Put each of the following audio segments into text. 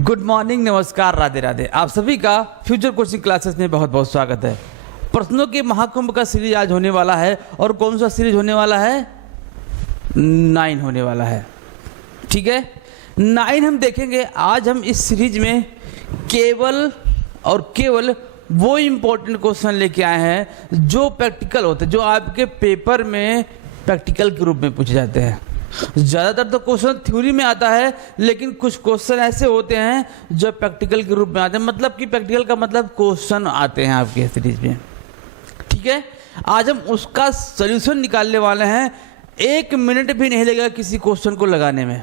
Good morning, नमस्कार, राधे राधे। आप सभी का फ्यूचर कोचिंग क्लासेस में बहुत बहुत स्वागत है। प्रश्नों के महाकुंभ का सीरीज आज होने वाला है। और कौन सा सीरीज होने वाला है? 9 होने वाला है। ठीक है, 9 हम देखेंगे। आज हम इस सीरीज में केवल और केवल वो इम्पोर्टेंट क्वेश्चन लेके आए हैं जो प्रैक्टिकल होते हैं, जो आपके पेपर में प्रैक्टिकल के रूप में पूछे जाते हैं। ज़्यादातर तो क्वेश्चन थ्योरी में आता है, लेकिन कुछ क्वेश्चन ऐसे होते हैं जो प्रैक्टिकल के रूप में आते हैं। मतलब कि प्रैक्टिकल का मतलब क्वेश्चन आते हैं आपके सीरीज में। ठीक है, आज हम उसका सॉल्यूशन निकालने वाले हैं। 1 मिनट भी नहीं लगेगा किसी क्वेश्चन को लगाने में।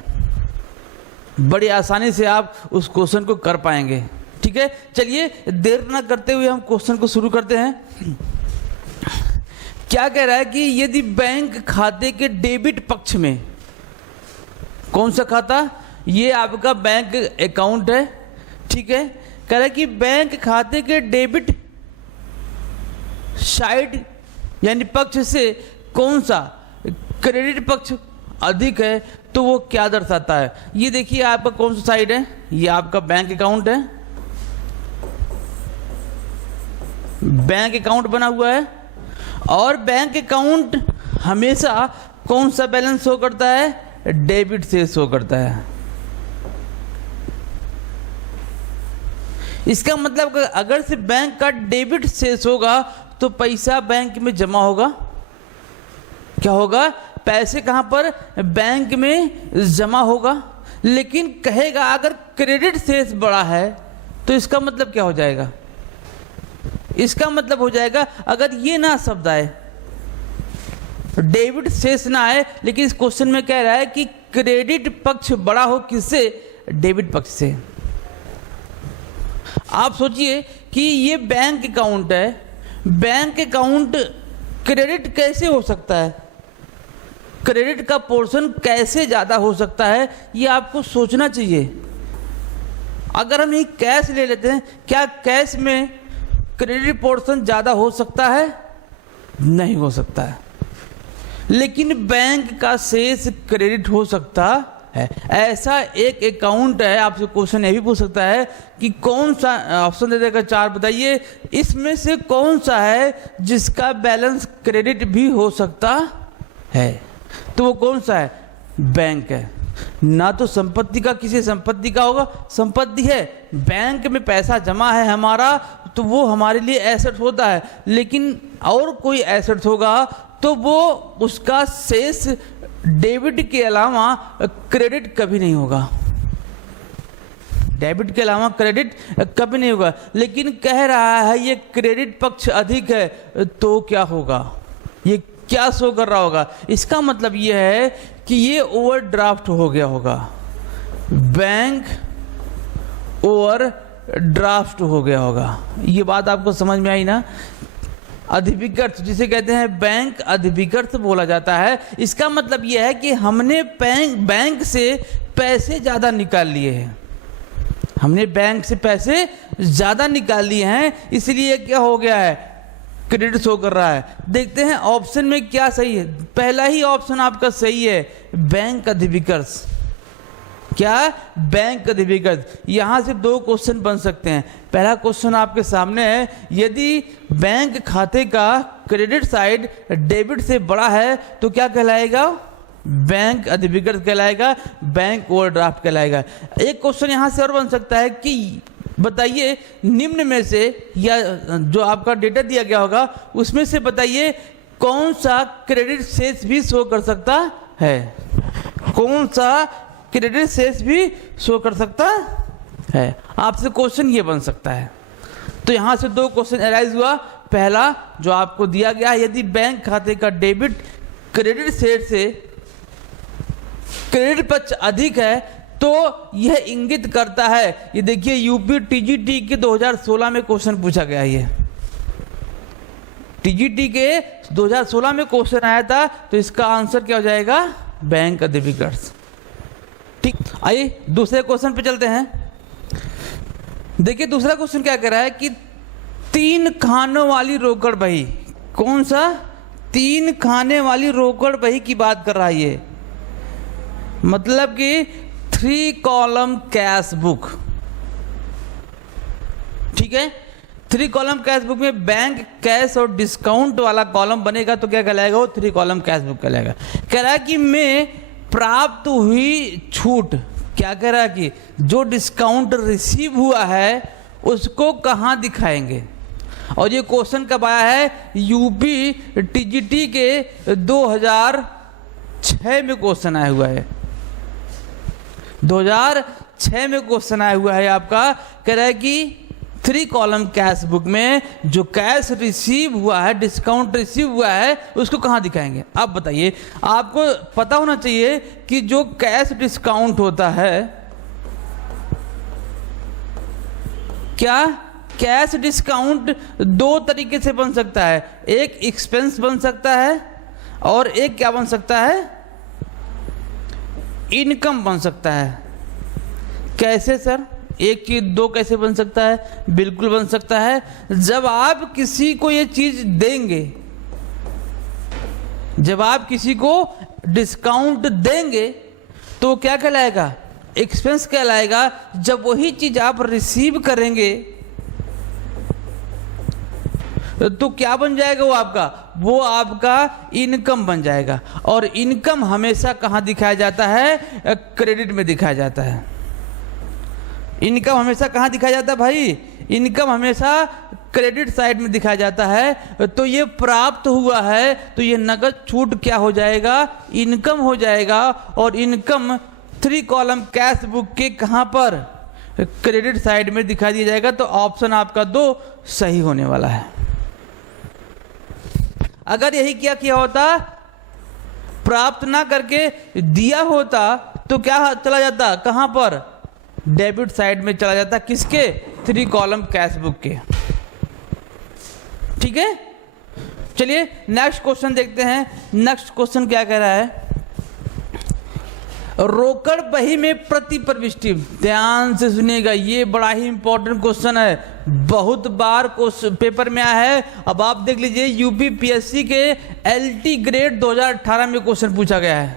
बड़ी आसानी से आप उस क्वेश्चन को कर पाएंगे। ठीक है, चलिए देर ना करते हुए हम क्वेश्चन को शुरू करते हैं। क्या कह रहा है कि यदि बैंक खाते के डेबिट पक्ष में, कौन सा खाता? ये आपका बैंक अकाउंट है। ठीक है, कह रहा है कि बैंक खाते के डेबिट साइड यानी पक्ष से कौन सा क्रेडिट पक्ष अधिक है, तो वो क्या दर्शाता है? ये देखिए आपका कौन सा साइड है? ये आपका बैंक अकाउंट है। बैंक अकाउंट बना हुआ है और बैंक अकाउंट हमेशा कौन सा बैलेंस शो करता है? डेबिट से शो करता है। इसका मतलब अगर से बैंक का डेबिट शेष होगा तो पैसा बैंक में जमा होगा। क्या होगा? पैसे कहां पर? बैंक में जमा होगा। लेकिन कहेगा अगर क्रेडिट शेष बड़ा है तो इसका मतलब क्या हो जाएगा? इसका मतलब हो जाएगा, अगर ये ना शब्द आए, डेबिट शेष ना आए, लेकिन इस क्वेश्चन में कह रहा है कि क्रेडिट पक्ष बड़ा हो किससे? डेबिट पक्ष से। आप सोचिए कि ये बैंक अकाउंट है, बैंक अकाउंट क्रेडिट कैसे हो सकता है? क्रेडिट का पोर्शन कैसे ज्यादा हो सकता है? ये आपको सोचना चाहिए। अगर हम ये कैश ले लेते हैं, क्या कैश में क्रेडिट पोर्शन ज़्यादा हो सकता है? नहीं हो सकता है। लेकिन बैंक का शेष क्रेडिट हो सकता है। ऐसा एक अकाउंट है। आपसे क्वेश्चन ये भी पूछ सकता है कि कौन सा, ऑप्शन दे देगा 4, बताइए इसमें से कौन सा है जिसका बैलेंस क्रेडिट भी हो सकता है? तो वो कौन सा है? बैंक है। ना तो संपत्ति का, किसी संपत्ति का होगा। संपत्ति है, बैंक में पैसा जमा है हमारा, तो वो हमारे लिए एसेट होता है। लेकिन और कोई एसेट होगा तो वो उसका शेष डेबिट के अलावा क्रेडिट कभी नहीं होगा। डेबिट के अलावा क्रेडिट कभी नहीं होगा। लेकिन कह रहा है ये क्रेडिट पक्ष अधिक है, तो क्या होगा? ये क्या शो कर रहा होगा? इसका मतलब ये है कि ये ओवरड्राफ्ट हो गया होगा। बैंक ओवरड्राफ्ट हो गया होगा। ये बात आपको समझ में आई ना? अधिविकर्त जिसे कहते हैं, बैंक अधिविकर्त बोला जाता है। इसका मतलब यह है कि हमने बैंक से पैसे ज्यादा निकाल लिए हैं। हमने बैंक से पैसे ज्यादा निकाल लिए हैं, इसलिए क्या हो गया है? क्रेडिट शो कर रहा है। देखते हैं ऑप्शन में क्या सही है। पहला ही ऑप्शन आपका सही है, बैंक अधिविकर्त। क्या? बैंक अधिविकर्त। यहां से 2 क्वेश्चन बन सकते हैं। पहला क्वेश्चन आपके सामने है, यदि बैंक खाते का क्रेडिट साइड डेबिट से बड़ा है तो क्या कहलाएगा? बैंक अधिविकर्त कहलाएगा, बैंक ओवरड्राफ्ट कहलाएगा। एक क्वेश्चन यहां से और बन सकता है कि बताइए निम्न में से, या जो आपका डेटा दिया गया होगा उसमें से बताइए कौन सा क्रेडिट शेष भी शो कर सकता है? कौन सा क्रेडिट शेष भी शो कर सकता है? आपसे क्वेश्चन ये बन सकता है। तो यहां से 2 क्वेश्चन अराइज हुआ। पहला जो आपको दिया गया है, यदि बैंक खाते का डेबिट क्रेडिट शेष से क्रेडिट पक्ष अधिक है तो यह इंगित करता है। ये देखिए यूपी टीजीटी के 2016 में क्वेश्चन पूछा गया है। ये टीजीटी के 2016 में क्वेश्चन आया था, तो इसका आंसर क्या हो जाएगा? बैंक अधिविकर्त। ठीक, आइए दूसरे क्वेश्चन पे चलते हैं। देखिए दूसरा क्वेश्चन क्या कह रहा है कि 3 खानों वाली रोकड़ बही। कौन सा? 3 खाने वाली रोकड़ बही की बात कर रहा है ये। मतलब कि 3 कॉलम कैश बुक, ठीक है। 3 कॉलम कैश बुक में बैंक कैश और डिस्काउंट वाला कॉलम बनेगा तो क्या कहलाएगा, वो 3 कॉलम कैश बुक कहलाएगा। कह रहा है कि मैं प्राप्त हुई छूट, क्या कह रहा है कि जो डिस्काउंट रिसीव हुआ है उसको कहाँ दिखाएंगे। और ये क्वेश्चन कब आया है, यूपी टीजीटी के 2006 में क्वेश्चन आया हुआ है, 2006 में क्वेश्चन आया हुआ है आपका। कह रहा है कि 3 कॉलम कैश बुक में जो कैश रिसीव हुआ है, डिस्काउंट रिसीव हुआ है, उसको कहाँ दिखाएंगे। आप बताइए, आपको पता होना चाहिए कि जो कैश डिस्काउंट होता है, क्या कैश डिस्काउंट 2 तरीके से बन सकता है, एक एक्सपेंस बन सकता है और एक क्या बन सकता है, इनकम बन सकता है। कैसे सर, एक चीज 2 कैसे बन सकता है, बिल्कुल बन सकता है। जब आप किसी को ये चीज देंगे, जब आप किसी को डिस्काउंट देंगे तो क्या कहलाएगा, एक्सपेंस कहलाएगा। जब वही चीज आप रिसीव करेंगे तो क्या बन जाएगा, वो आपका इनकम बन जाएगा। और इनकम हमेशा कहाँ दिखाया जाता है, क्रेडिट में दिखाया जाता है। इनकम हमेशा कहाँ दिखाया जाता है भाई, इनकम हमेशा क्रेडिट साइड में दिखाया जाता है। तो ये प्राप्त हुआ है तो ये नगद छूट क्या हो जाएगा, इनकम हो जाएगा। और इनकम 3 कॉलम कैश बुक के कहाँ पर, क्रेडिट साइड में दिखा दिया जाएगा। तो ऑप्शन आपका 2 सही होने वाला है। अगर यही क्या किया होता, प्राप्त ना करके दिया होता तो क्या चला जाता, कहां पर, डेबिट साइड में चला जाता, किसके, 3 कॉलम कैश बुक के। ठीक है, चलिए नेक्स्ट क्वेश्चन देखते हैं। नेक्स्ट क्वेश्चन क्या कह रहा है, रोकड़ बही में प्रति प्रविष्टि। ध्यान से सुनिएगा, ये बड़ा ही इंपॉर्टेंट क्वेश्चन है, बहुत बार पेपर में आया है। अब आप देख लीजिए, यूपी पीएससी के एलटी ग्रेड 2018 में क्वेश्चन पूछा गया है।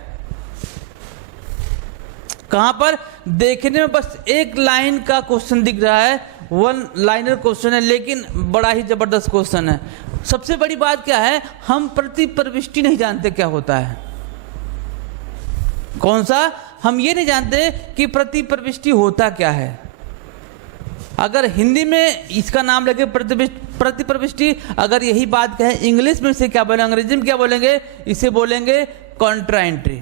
कहां पर, देखने में बस 1 लाइन का क्वेश्चन दिख रहा है, 1 लाइनर क्वेश्चन है, लेकिन बड़ा ही जबरदस्त क्वेश्चन है। सबसे बड़ी बात क्या है, हम प्रति प्रविष्टि नहीं जानते क्या होता है। कौन सा, हम ये नहीं जानते कि प्रति प्रविष्टि होता क्या है। अगर हिंदी में इसका नाम लगे प्रति प्रविष्टि, अगर यही बात कहें इंग्लिश में से क्या बोलेंगे, अंग्रेजी में क्या बोलेंगे, इसे बोलेंगे कॉन्ट्रा एंट्री।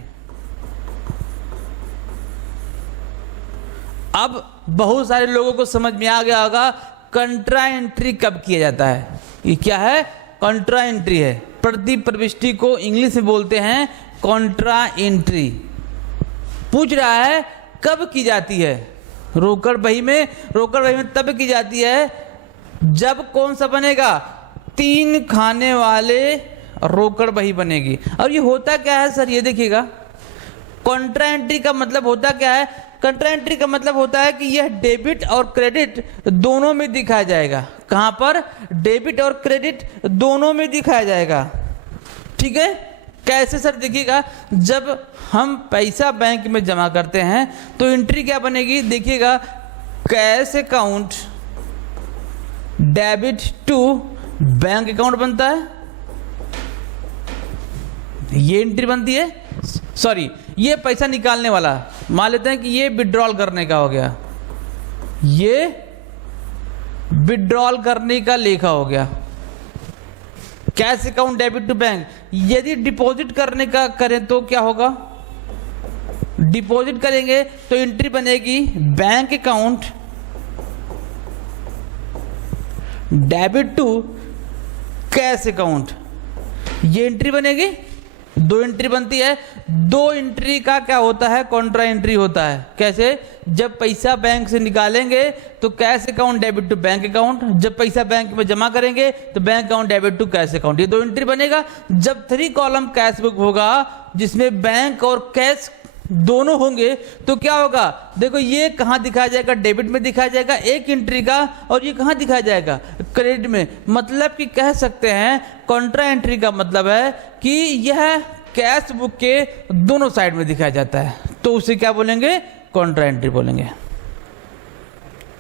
अब बहुत सारे लोगों को समझ में आ गया होगा कॉन्ट्रा एंट्री कब किया जाता है। ये क्या है, कॉन्ट्रा एंट्री है। प्रति प्रविष्टि को इंग्लिश में बोलते हैं कॉन्ट्रा एंट्री। पूछ रहा है कब की जाती है, रोकड़ बही में तब की जाती है जब कौन सा बनेगा, 3 खाने वाले रोकड़ बही बनेगी। अब ये होता क्या है सर, ये देखिएगा, कॉन्ट्रा एंट्री का मतलब होता क्या है, कॉन्ट्रा एंट्री का मतलब होता है कि यह डेबिट और क्रेडिट दोनों में दिखाया जाएगा। कहां पर, डेबिट और क्रेडिट दोनों में दिखाया जाएगा। ठीक है, कैसे सर, देखिएगा, जब हम पैसा बैंक में जमा करते हैं तो एंट्री क्या बनेगी, देखिएगा, cash account debit to bank account बनता है, ये एंट्री बनती है। सॉरी, ये पैसा निकालने वाला, मान लेते हैं कि ये विड्रॉल करने का हो गया, ये विड्रॉल करने का लेखा हो गया, cash account debit to bank. यदि डिपॉजिट करने का करें तो क्या होगा, डिपॉजिट करेंगे तो एंट्री बनेगी bank account debit to cash account, ये एंट्री बनेगी। 2 एंट्री बनती है, 2 एंट्री का क्या होता है, कॉन्ट्रा एंट्री होता है। कैसे, जब पैसा बैंक से निकालेंगे तो cash account debit to bank account, जब पैसा बैंक में जमा करेंगे तो bank account debit to cash account, ये 2 एंट्री बनेगा। जब 3 कॉलम कैश बुक होगा जिसमें बैंक और कैश दोनों होंगे तो क्या होगा, देखो, ये कहां दिखाया जाएगा, डेबिट में दिखाया जाएगा 1 एंट्री का, और ये कहां दिखाया जाएगा, क्रेडिट में। मतलब कि कह सकते हैं कॉन्ट्रा एंट्री का मतलब है कि यह कैश बुक के दोनों साइड में दिखाया जाता है, तो उसे क्या बोलेंगे, कॉन्ट्रा एंट्री बोलेंगे।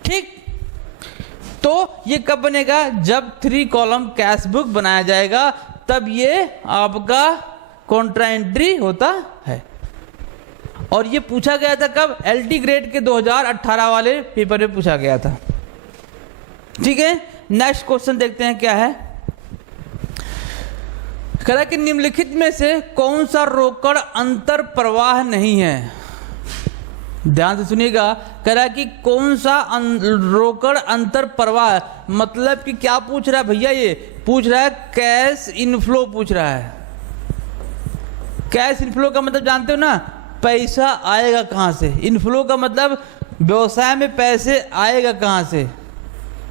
ठीक, तो ये कब बनेगा? जब 3 कॉलम कैश बुक बनाया जाएगा तब ये आपका कॉन्ट्रा एंट्री होता है। और ये पूछा गया था कब? एलटी ग्रेड के 2018 वाले पेपर में पूछा गया था। ठीक है, नेक्स्ट क्वेश्चन देखते हैं क्या है। कह रहा कि निम्नलिखित में से कौन सा रोकड़ अंतर प्रवाह नहीं है? ध्यान से सुनिएगा। कह रहा कि कौन सा रोकड़ अंतर प्रवाह, मतलब कि क्या पूछ रहा है भैया? ये पूछ रहा है कैश इनफ्लो पूछ रहा है। कैश इनफ्लो का मतलब जानते हो ना, पैसा आएगा कहाँ से। इनफ्लो का मतलब व्यवसाय में पैसे आएगा कहाँ से।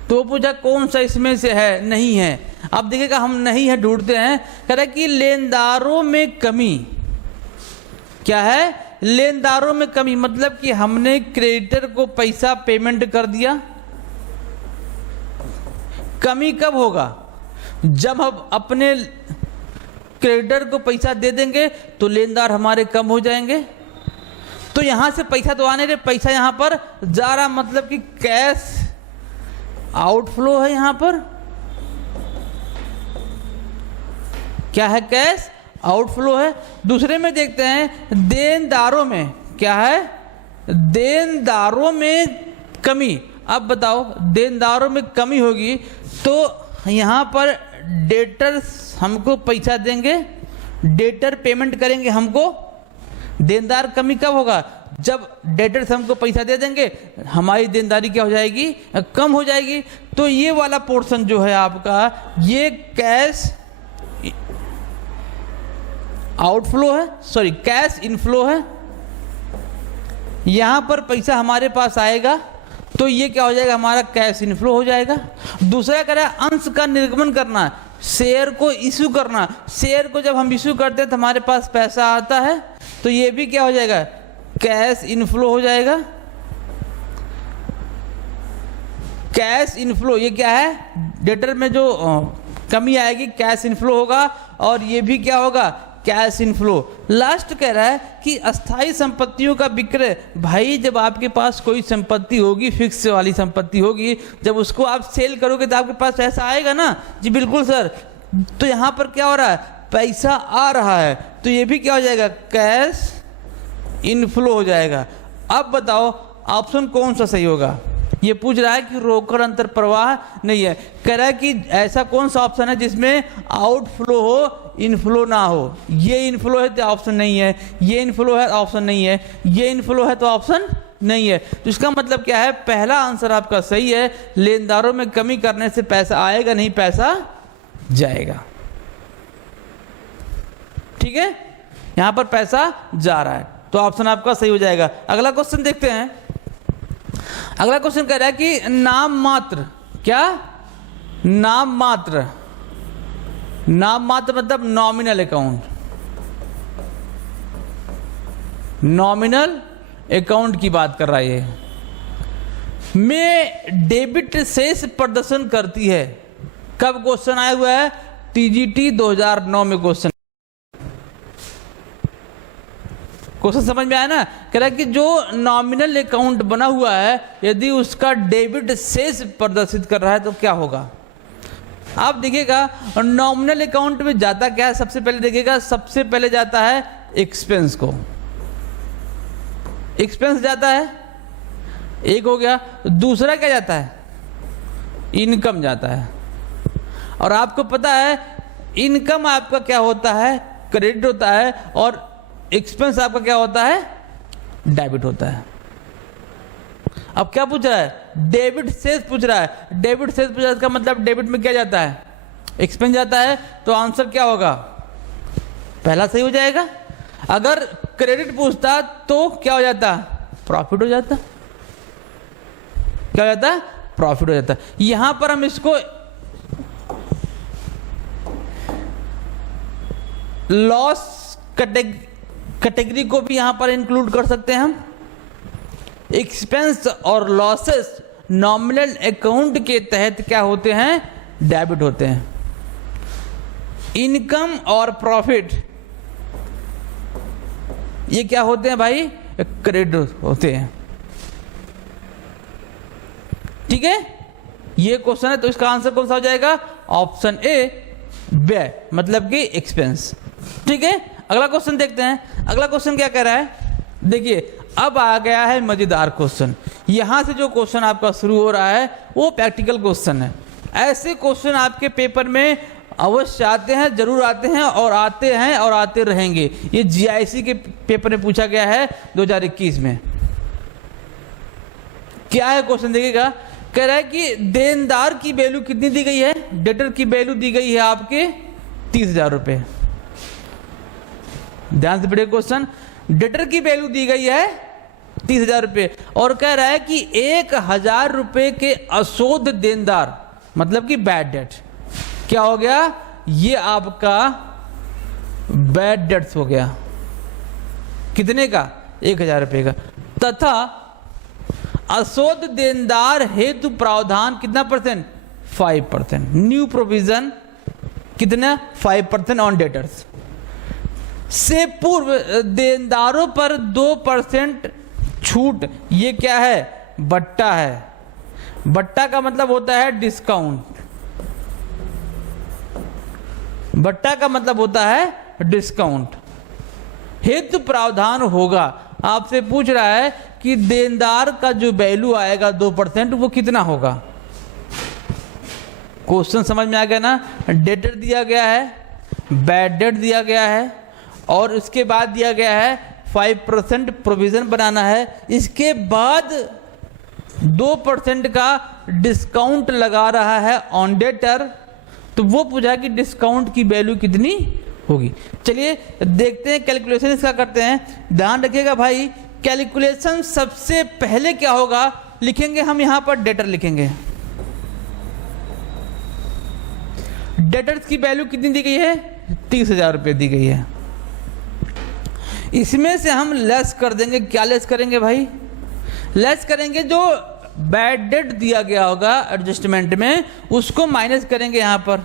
तो पूछा कौन सा इसमें से है, नहीं है। अब देखिएगा हम नहीं है ढूंढते हैं। कह रहा कि लेनदारों में कमी। क्या है? लेनदारों में कमी, मतलब कि हमने क्रेडिटर को पैसा पेमेंट कर दिया। कमी कब होगा? जब हम अपने क्रेडिटर को पैसा दे देंगे तो लेनदार हमारे कम हो जाएंगे। तो यहां से पैसा तो आने दे, पैसा यहां पर जा रहा, मतलब कि कैश आउटफ्लो है। यहां पर क्या है? कैश आउटफ्लो है। दूसरे में देखते हैं देनदारों में क्या है? देनदारों में कमी। अब बताओ, देनदारों में कमी होगी तो यहां पर डेटर्स हमको पैसा देंगे, डेटर पेमेंट करेंगे हमको। देनदार कमी कब होगा? जब डेटर्स हमको पैसा दे देंगे, हमारी देनदारी क्या हो जाएगी? कम हो जाएगी। तो ये वाला पोर्शन जो है आपका, ये कैश आउटफ्लो है, सॉरी कैश इनफ्लो है। यहां पर पैसा हमारे पास आएगा तो ये क्या हो जाएगा? हमारा कैश इनफ्लो हो जाएगा। दूसरा क्या है? अंश का निर्गमन करना, शेयर को इश्यू करना। शेयर को जब हम इश्यू करते हैं तो हमारे पास पैसा आता है, तो ये भी क्या हो जाएगा? कैश इनफ्लो हो जाएगा। कैश इनफ्लो ये क्या है? डेटर में जो कमी आएगी कैश इनफ्लो होगा, और ये भी क्या होगा? Cash inflow. लास्ट कह रहा है कि अस्थाई संपत्तियों का विक्रय। भाई जब आपके पास कोई संपत्ति होगी, फिक्स वाली संपत्ति होगी, जब उसको आप सेल करोगे तो आपके पास पैसा आएगा ना। जी बिल्कुल सर। तो यहाँ पर क्या हो रहा है? पैसा आ रहा है, तो ये भी क्या हो जाएगा? कैश इनफ्लो हो जाएगा। अब बताओ ऑप्शन कौन सा सही होगा? ये पूछ रहा है कि रोकड़ अंतर प्रवाह नहीं है। कह रहा है कि ऐसा कौन सा ऑप्शन है जिसमें आउटफ्लो हो, इनफ्लो ना हो। ये इनफ्लो है तो ऑप्शन नहीं है, ये इनफ्लो है ऑप्शन नहीं है, ये इनफ्लो है तो ऑप्शन नहीं है। तो इसका मतलब क्या है? पहला आंसर आपका सही है। लेनदारों में कमी करने से पैसा आएगा नहीं, पैसा जाएगा। ठीक है, यहां पर पैसा जा रहा है तो ऑप्शन आपका सही हो जाएगा। अगला क्वेश्चन देखते हैं। अगला क्वेश्चन कह रहा है कि नाम मात्र। क्या? नाम मात्र। नाम मात्र मतलब नॉमिनल अकाउंट। नॉमिनल अकाउंट की बात कर रहा है ये। में डेबिट शेष प्रदर्शन करती है। कब क्वेश्चन आया हुआ है? टीजीटी 2009 में क्वेश्चन समझ में आया ना। कह रहा है कि जो नॉमिनल अकाउंट बना हुआ है, यदि उसका डेबिट शेष प्रदर्शित कर रहा है तो क्या होगा? आप देखिएगा नॉमिनल अकाउंट में जाता क्या है? सबसे पहले देखिएगा, सबसे पहले जाता है एक्सपेंस को। एक्सपेंस जाता है, एक हो गया। दूसरा क्या जाता है? इनकम जाता है। और आपको पता है इनकम आपका क्या होता है? क्रेडिट होता है, और एक्सपेंस आपका क्या होता है? डेबिट होता है। अब क्या पूछ रहा है? डेबिट शेष पूछ रहा है। डेबिट शेष पूछ रहा है, इसका मतलब डेबिट में क्या जाता है? एक्सपेंस जाता है। तो आंसर क्या होगा? पहला सही हो जाएगा। अगर क्रेडिट पूछता तो क्या हो जाता? प्रॉफिट हो जाता। क्या हो जाता? प्रॉफिट हो जाता। यहां पर हम इसको लॉस कैटेगरी को भी यहां पर इंक्लूड कर सकते हैं हम। एक्सपेंस और लॉसेस नॉमिनल अकाउंट के तहत क्या होते हैं? डेबिट होते हैं। इनकम और प्रॉफिट ये क्या होते हैं भाई? क्रेडिट होते हैं। ठीक है, ये क्वेश्चन है, तो इसका आंसर कौन सा हो जाएगा? ऑप्शन ए, व्यय मतलब कि एक्सपेंस। ठीक है, अगला क्वेश्चन देखते हैं। अगला क्वेश्चन क्या कह रहा है, देखिए अब आ गया है मजेदार क्वेश्चन। यहां से जो क्वेश्चन आपका शुरू हो रहा है वो प्रैक्टिकल क्वेश्चन है। ऐसे क्वेश्चन आपके पेपर में अवश्य आते हैं, जरूर आते हैं और आते हैं और आते रहेंगे। ये जीआईसी के पेपर में पूछा गया है 2021 में। क्या है क्वेश्चन, देखिएगा। कह रहा है कि देनदार की वैल्यू कितनी दी गई है? डेटर की वैल्यू दी गई है आपके 30,000 रुपये। ध्यान से पढ़िए क्वेश्चन। डेटर की वैल्यू दी गई है 30,000 रुपये और कह रहा है कि 1,000 रुपये के अशोध देनदार मतलब कि बैड डेट क्या हो गया? ये आपका बैड डेट्स हो गया। कितने का? 1,000 रुपये का। तथा अशोध देनदार हेतु प्रावधान कितना परसेंट? 5%। न्यू प्रोविजन कितना? 5% ऑन डेटर्स। से पूर्व देनदारों पर 2% छूट, ये क्या है? बट्टा है। बट्टा का मतलब होता है डिस्काउंट। बट्टा का मतलब होता है डिस्काउंट। हेतु प्रावधान होगा। आपसे पूछ रहा है कि देनदार का जो वैल्यू आएगा 2% वो कितना होगा? क्वेश्चन समझ में आ गया ना? डेटर दिया गया है, बैड डेट दिया गया है और उसके बाद दिया गया है 5% प्रोविजन बनाना है। इसके बाद 2% का डिस्काउंट लगा रहा है ऑन डेटर, तो वो पूछा कि डिस्काउंट की वैल्यू कितनी होगी। चलिए देखते हैं, कैलकुलेशन इसका करते हैं। ध्यान रखिएगा भाई, कैलकुलेशन सबसे पहले क्या होगा, लिखेंगे हम यहां पर डेटर लिखेंगे। डेटर्स की वैल्यू कितनी दी गई है? 30,000 रुपये दी गई है। इसमें से हम लेस कर देंगे। क्या लेस करेंगे भाई? लेस करेंगे जो बैड डेट दिया गया होगा एडजस्टमेंट में, उसको माइनस करेंगे। यहां पर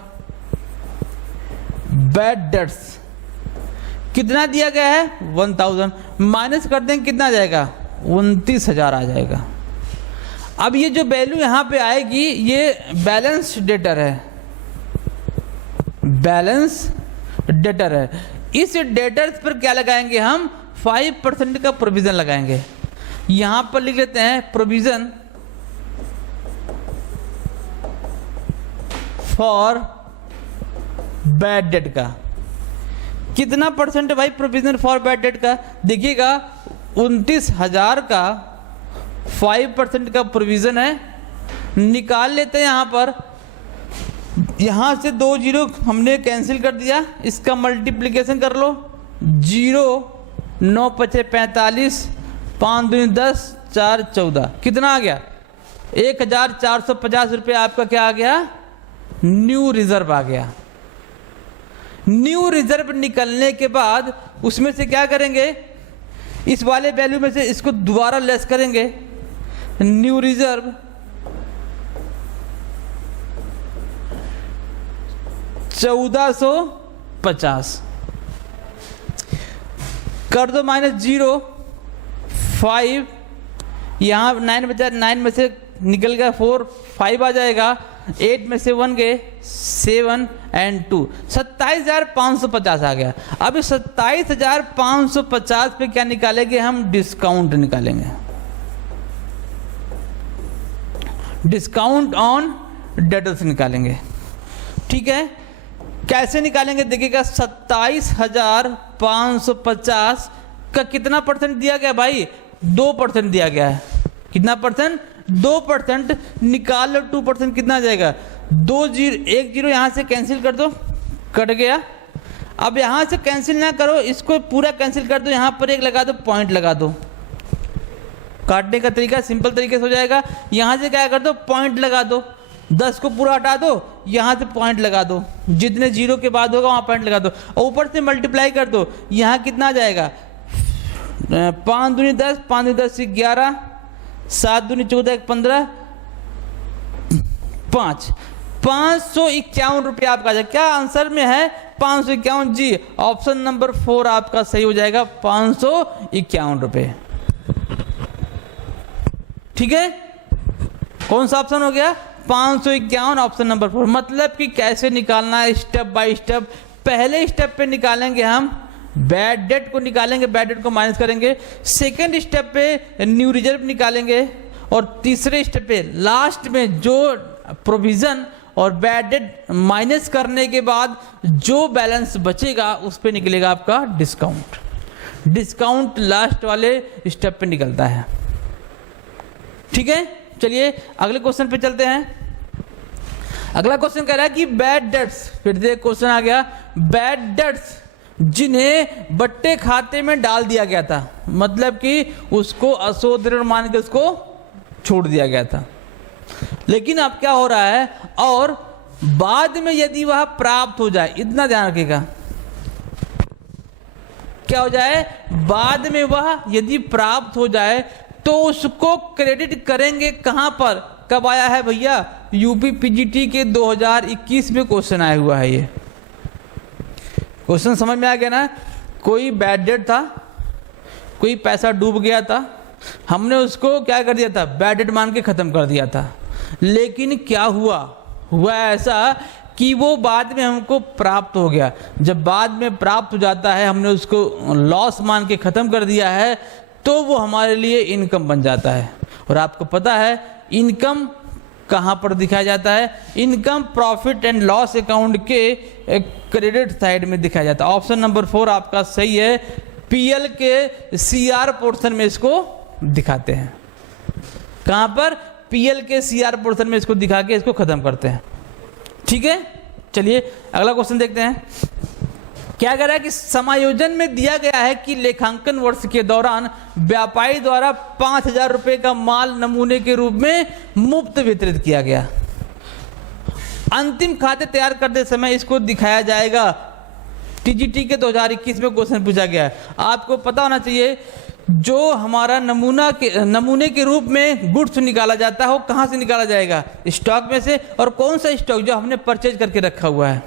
बैड डेट्स कितना दिया गया है? 1000 माइनस कर देंगे, कितना आ जाएगा? 29,000 आ जाएगा। अब ये जो वैल्यू यहां पे आएगी ये बैलेंस डेटर है। बैलेंस डेटर है। इस डेटर्स पर क्या लगाएंगे हम? 5% का प्रोविजन लगाएंगे। यहां पर लिख लेते हैं प्रोविजन फॉर बैड डेट का। कितना परसेंट है भाई प्रोविजन फॉर बैड डेट का? देखिएगा 29,000 का 5% का प्रोविजन है। निकाल लेते हैं यहां पर। यहां से 2 जीरो हमने कैंसिल कर दिया, इसका मल्टीप्लिकेशन कर लो। 0 9 5 45 5 2 10 4 14 कितना आ गया? 1,450 रुपये आपका क्या आ गया? न्यू रिजर्व आ गया। न्यू रिजर्व निकलने के बाद उसमें से क्या करेंगे? इस वाले वैल्यू में से इसको दोबारा लेस करेंगे। न्यू रिजर्व 1450 कर दो माइनस 0 5 यहाँ 9 बचा, 9 में से निकल गया 4 5 आ जाएगा। 8 में से 1 गए 7 एंड 2 27,550 आ गया। अब 27,550 पे क्या निकालेंगे हम? डिस्काउंट निकालेंगे। डिस्काउंट ऑन डेटर्स निकालेंगे। ठीक है, कैसे निकालेंगे? देखिएगा 27,550 का कितना परसेंट दिया गया भाई? 2% दिया गया है। कितना परसेंट? 2%। निकाल लो 2% कितना आ जाएगा? 2 जीरो 1 जीरो यहाँ से कैंसिल कर दो, कट गया। अब यहाँ से कैंसिल ना करो, इसको पूरा कैंसिल कर दो। यहाँ पर 1 लगा दो, पॉइंट लगा दो। काटने का तरीका सिंपल तरीके से हो जाएगा। यहाँ से क्या कर दो? पॉइंट लगा दो। 10 को पूरा हटा दो, यहाँ से पॉइंट लगा दो। जितने जीरो के बाद होगा वहाँ पॉइंट लगा दो और ऊपर से मल्टीप्लाई कर दो। यहाँ कितना आ जाएगा? 5 दूनी 10, 5 दूनी 10 11, 7 दूनी 14 15 5 551 रुपये आपका आ जाएगा। क्या आंसर में है? 551 जी। ऑप्शन नंबर 4 आपका सही हो जाएगा, 551 रुपये। ठीक है, कौन सा ऑप्शन हो गया? 551, ऑप्शन नंबर 4। मतलब कि कैसे निकालना है स्टेप बाय स्टेप। पहले स्टेप पे निकालेंगे हम बैड डेट को निकालेंगे, बैड डेट को माइनस करेंगे। सेकेंड स्टेप पे न्यू रिजर्व निकालेंगे और तीसरे स्टेप पे लास्ट में जो प्रोविजन और बैड डेट माइनस करने के बाद जो बैलेंस बचेगा उस पे निकलेगा आपका डिस्काउंट। डिस्काउंट लास्ट वाले स्टेप पे निकलता है। ठीक है, चलिए अगले क्वेश्चन पे चलते हैं। अगला क्वेश्चन कह रहा है कि बैड डेट्स, फिर से क्वेश्चन आ गया, बैड डेट्स जिन्हें बट्टे खाते में डाल दिया गया था, मतलब कि उसको अशोध ऋण मान के उसको छोड़ दिया गया था, लेकिन अब क्या हो रहा है, और बाद में यदि वह प्राप्त हो जाए, इतना ध्यान रखिएगा, क्या हो जाए, बाद में वह यदि प्राप्त हो जाए तो उसको क्रेडिट करेंगे कहां पर, कब आया है भैया, यूपी पीजीटी के 2021 में क्वेश्चन आया हुआ है। ये क्वेश्चन समझ में आ गया ना? कोई बैड डेट था, कोई पैसा डूब गया था, हमने उसको क्या कर दिया था, बैड डेट मान के खत्म कर दिया था, लेकिन क्या हुआ ऐसा कि वो बाद में हमको प्राप्त हो गया। जब बाद में प्राप्त हो जाता है, हमने उसको लॉस मान के खत्म कर दिया है, तो वो हमारे लिए इनकम बन जाता है। और आपको पता है इनकम कहाँ पर दिखाया जाता है, income profit and loss account के क्रेडिट साइड में दिखाया जाता है। ऑप्शन नंबर 4 आपका सही है, पीएल के सीआर पोर्शन में इसको दिखाते हैं। कहाँ पर, पीएल के सीआर पोर्शन में इसको दिखा के इसको खत्म करते हैं। ठीक है, चलिए अगला क्वेश्चन देखते हैं। क्या कह रहा है कि समायोजन में दिया गया है कि लेखांकन वर्ष के दौरान व्यापारी द्वारा 5,000 रुपए का माल नमूने के रूप में मुफ्त वितरित किया गया। अंतिम खाते तैयार करते समय इसको दिखाया जाएगा। टीजीटी के 2021 में क्वेश्चन पूछा गया है। आपको पता होना चाहिए जो हमारा नमूने के रूप में गुड्स निकाला जाता है वो कहाँ से निकाला जाएगा, स्टॉक में से। और कौन सा स्टॉक, जो हमने परचेज करके रखा हुआ है,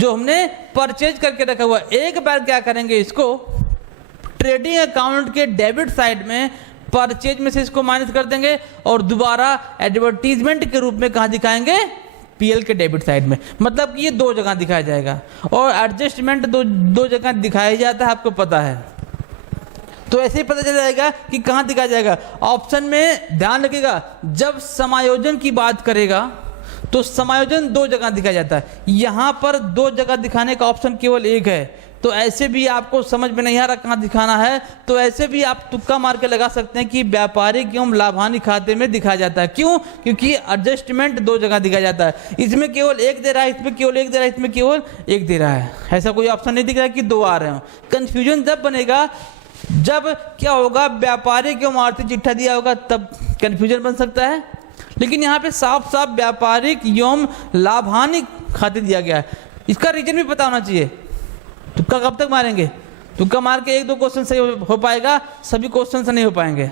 जो हमने परचेज करके रखा हुआ है। एक बार क्या करेंगे, इसको ट्रेडिंग अकाउंट के डेबिट साइड में परचेज में से इसको माइनस कर देंगे और दोबारा एडवर्टीजमेंट के रूप में कहाँ दिखाएंगे, पीएल के डेबिट साइड में। मतलब कि ये दो जगह दिखाया जाएगा और एडजस्टमेंट दो जगह दिखाया जाता है, आपको पता है। तो ऐसे ही पता चल जाएगा कि कहाँ दिखाया जाएगा। ऑप्शन में ध्यान रखिएगा, जब समायोजन की बात करेगा तो समायोजन दो जगह दिखाया जाता है। यहां पर दो जगह दिखाने का ऑप्शन केवल एक है। तो ऐसे भी आपको समझ में नहीं आ रहा कहां दिखाना है, तो ऐसे भी आप तुक्का मार के लगा सकते हैं कि व्यापारिक एवं लाभानी खाते में दिखाया जाता है। क्यों? क्योंकि एडजस्टमेंट दो जगह दिखाया जाता है। इसमें केवल एक दे रहा है, इसमें केवल एक दे रहा है, इसमें केवल एक दे रहा है। ऐसा कोई ऑप्शन नहीं दिख रहा है कि दो आ रहे हो। कंफ्यूजन जब बनेगा, जब क्या होगा, व्यापारिक एवं आर्थिक चिट्ठा दिया होगा तब कंफ्यूजन बन सकता है। लेकिन यहाँ पे साफ साफ व्यापारिक एवं लाभानी खाते दिया गया है। इसका रीजन भी पता होना चाहिए। तुक्का कब तक मारेंगे? तुक्का मार के एक दो क्वेश्चन सही हो पाएगा, सभी क्वेश्चन से नहीं हो पाएंगे।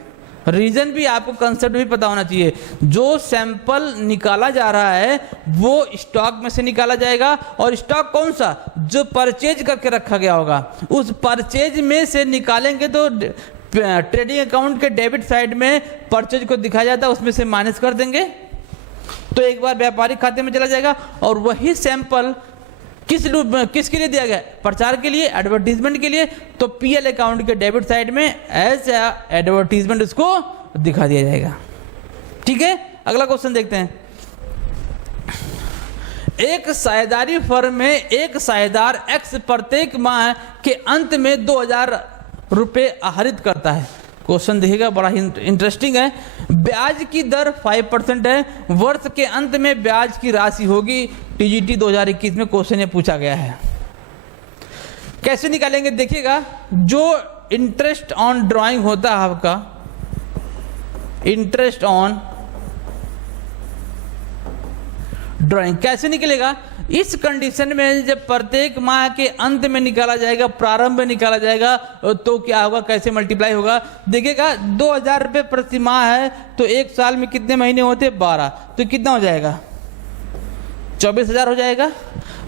रीजन भी आपको, कंसेप्ट भी पता होना चाहिए। जो सैंपल निकाला जा रहा है वो स्टॉक में से निकाला जाएगा, और स्टॉक कौन सा, जो परचेज करके रखा गया होगा, उस परचेज में से निकालेंगे तो ट्रेडिंग अकाउंट के डेबिट साइड में परचेज को दिखाया जाता है, उसमें से माइनस कर देंगे तो एक बार व्यापारिक खाते में चला जाएगा। और वही सैंपल किसके लिए दिया गया, प्रचार के लिए, एडवर्टीजमेंट के लिए, तो पीएल अकाउंट के डेबिट साइड में एज एडवर्टीजमेंट उसको दिखा दिया जाएगा। ठीक है, अगला क्वेश्चन देखते हैं। एक साझेदारी फर्म में एक साझेदार एक्स प्रत्येक माह के अंत में 2,000 रुपए आहरित करता है। क्वेश्चन देखिएगा, बड़ा ही इंटरेस्टिंग है। ब्याज की दर 5% है। वर्ष के अंत में ब्याज की राशि होगी। टीजीटी 2021 में क्वेश्चन ये पूछा गया है। कैसे निकालेंगे देखिएगा। जो इंटरेस्ट ऑन ड्राइंग होता है आपका, इंटरेस्ट ऑन ड्राइंग कैसे निकलेगा, इस कंडीशन में जब प्रत्येक माह के अंत में निकाला जाएगा, प्रारंभ में निकाला जाएगा, तो क्या होगा, कैसे मल्टीप्लाई होगा देखिएगा। 2,000 रुपये प्रति माह है तो एक साल में कितने महीने होते, 12, तो कितना हो जाएगा, 24,000 हो जाएगा।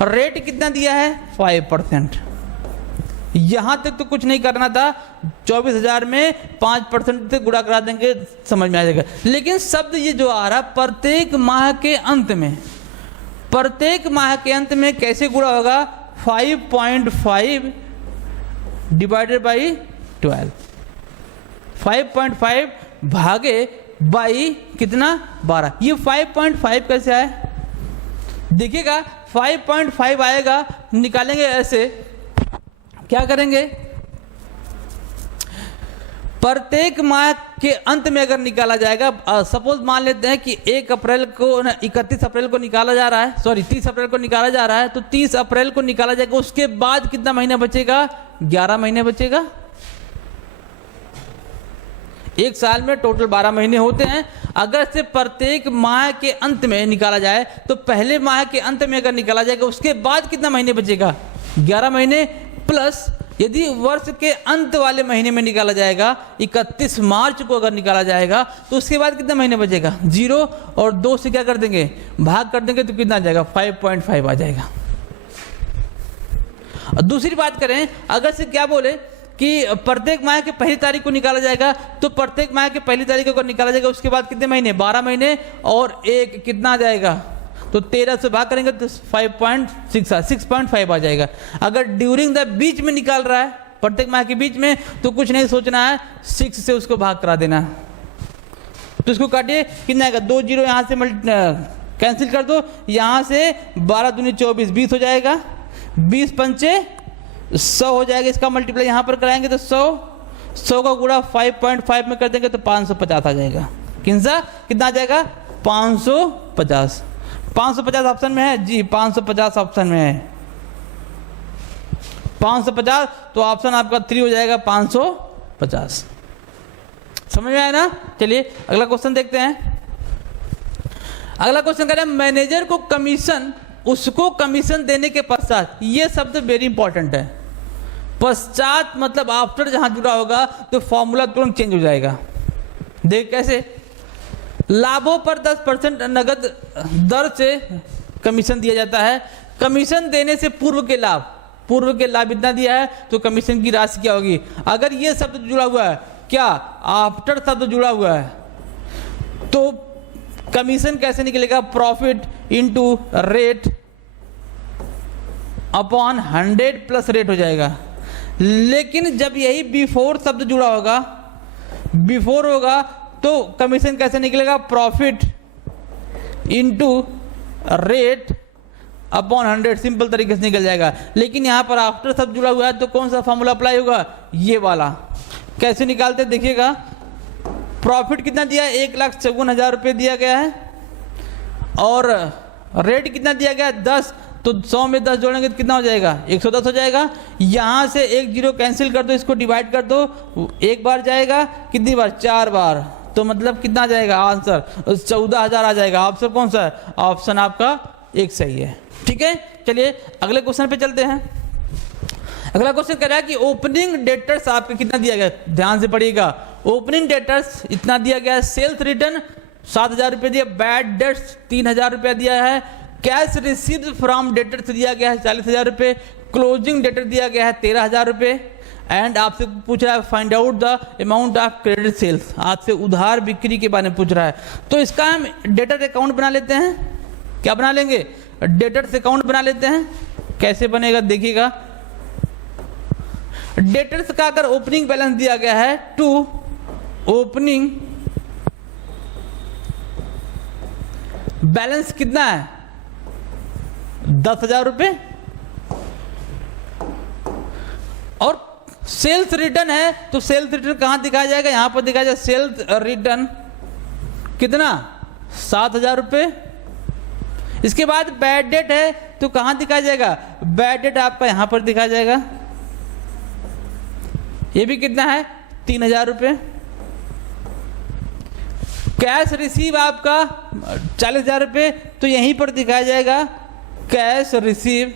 रेट कितना दिया है, 5%। यहां तक तो कुछ नहीं करना था, 24,000 में 5% से गुणा करा देंगे, समझ में आ जाएगा। लेकिन शब्द ये जो आ रहा प्रत्येक माह के अंत में, प्रत्येक माह के अंत में कैसे गुणा होगा? 5.5 डिवाइडेड बाई 12, 5.5 भागे बाई कितना? 12। ये 5.5 कैसे आए? देखिएगा 5.5 आएगा, निकालेंगे ऐसे, क्या करेंगे? प्रत्येक माह के अंत में अगर निकाला जाएगा, सपोज मान लेते हैं कि 1 अप्रैल को 31 अप्रैल को निकाला जा रहा है, सॉरी 30 अप्रैल को निकाला जा रहा है, तो 30 अप्रैल को निकाला जाएगा, उसके बाद कितना महीना बचेगा? 11 महीने बचेगा। एक साल में टोटल 12 महीने होते हैं। अगर से प्रत्येक माह के अंत में निकाला जाए तो पहले माह के अंत में अगर निकाला जाएगा उसके बाद कितना महीने बचेगा? 11 महीने, प्लस यदि वर्ष के अंत वाले महीने में निकाला जाएगा, 31 मार्च को अगर निकाला जाएगा तो उसके बाद कितना महीने बचेगा? 0 और 2 से क्या कर देंगे? भाग कर देंगे, तो कितना आ जाएगा? 5.5 आ जाएगा। और दूसरी बात करें, अगर से क्या बोले कि प्रत्येक माह के पहली तारीख को निकाला जाएगा, तो प्रत्येक माह के पहली तारीख को निकाला जाएगा, उसके बाद कितने महीने? 12 महीने, और एक कितना आ जाएगा? तो 13 से भाग करेंगे तो 6.5 आ जाएगा। अगर ड्यूरिंग द बीच में निकाल रहा है, प्रत्येक माह के बीच में, तो कुछ नहीं सोचना है, 6 से उसको भाग करा देना। तो इसको काटिए, कितना आएगा? 2 जीरो यहाँ से कैंसिल कर दो, यहाँ से 12 दूनी 24, 20 हो जाएगा, 20 पंचे 100 हो जाएगा। इसका मल्टीप्लाई यहाँ पर कराएंगे तो 100 का गुणा 5.5 में कर देंगे तो 550 आ जाएगा। कितना आ जाएगा? 550। 550 ऑप्शन में है जी, 550 ऑप्शन में है। 550, तो ऑप्शन आपका 3 हो जाएगा, 550। समझ में आया ना? चलिए अगला क्वेश्चन देखते हैं। अगला क्वेश्चन कह रहे हैं मैनेजर को कमीशन, उसको कमीशन देने के पश्चात, ये शब्द वेरी इंपॉर्टेंट है। पश्चात मतलब आफ्टर जहां जुड़ा होगा तो फॉर्मूला तुरंत चेंज हो जाएगा। देख कैसे? लाभों पर 10% नगद दर से कमीशन दिया जाता है। कमीशन देने से पूर्व के लाभ इतना दिया है, तो कमीशन की राशि क्या होगी? अगर ये शब्द जुड़ा हुआ है, क्या आफ्टर शब्द जुड़ा हुआ है, तो कमीशन कैसे निकलेगा? Profit into rate upon 100 plus rate हो जाएगा। लेकिन जब यही बिफोर शब्द जुड़ा होगा, बिफोर होगा, तो कमीशन कैसे निकलेगा? Profit into rate upon 100, simple तरीके से निकल जाएगा। लेकिन यहाँ पर आफ्टर शब्द जुड़ा हुआ है, तो कौन सा फॉर्मूला अप्लाई होगा? ये वाला। कैसे निकालते देखिएगा। प्रॉफिट कितना दिया है? 1,54,000 रुपये दिया गया है, और रेट कितना दिया गया है? 10, तो 100 में 10 जोड़ेंगे तो कितना हो जाएगा? 110 हो जाएगा। यहाँ से 1 जीरो कैंसिल कर दो, इसको डिवाइड कर दो, एक बार जाएगा, कितनी बार? 4 बार, तो मतलब कितना आ जाएगा आंसर? 14,000 आ जाएगा। ऑप्शन कौन सा है? ऑप्शन आपका 1 सही है। ठीक है, चलिए अगले क्वेश्चन पे चलते हैं। अगला क्वेश्चन कह रहा है कि ओपनिंग डेटर्स आपका कितना दिया गया? ध्यान से पढ़िएगा। ओपनिंग डेटर्स इतना दिया गया है, सेल्स रिटर्न 7,000 रुपये दिया, बैड डेट्स 3,000 रुपया दिया है, कैश रिसीव्ड फ्रॉम डेटर्स दिया गया है 40,000 रुपये, क्लोजिंग डेटर दिया गया है 13,000 रुपये, एंड आपसे पूछ रहा है find out the amount of credit sales, आपसे उधार बिक्री के बारे में पूछ रहा है। तो इसका हम डेटर अकाउंट बना लेते हैं। क्या बना लेंगे? डेटर्स अकाउंट बना लेते हैं। कैसे बनेगा देखिएगा। डेटर्स का अगर ओपनिंग बैलेंस दिया गया है टू ओपनिंग बैलेंस कितना है? 10,000 रुपये, और सेल्स रिटर्न है, तो सेल्स रिटर्न कहां दिखाया जाएगा? यहां पर दिखाया जाएगा सेल्स रिटर्न कितना? 7,000 रुपये। इसके बाद बैड डेट है, तो कहां दिखाया जाएगा? बैड डेट आपका यहां पर दिखाया जाएगा। ये भी कितना है? 3,000 रुपये। कैश रिसीव आपका 40,000 रुपये, तो यहीं पर दिखाया जाएगा कैश रिसीव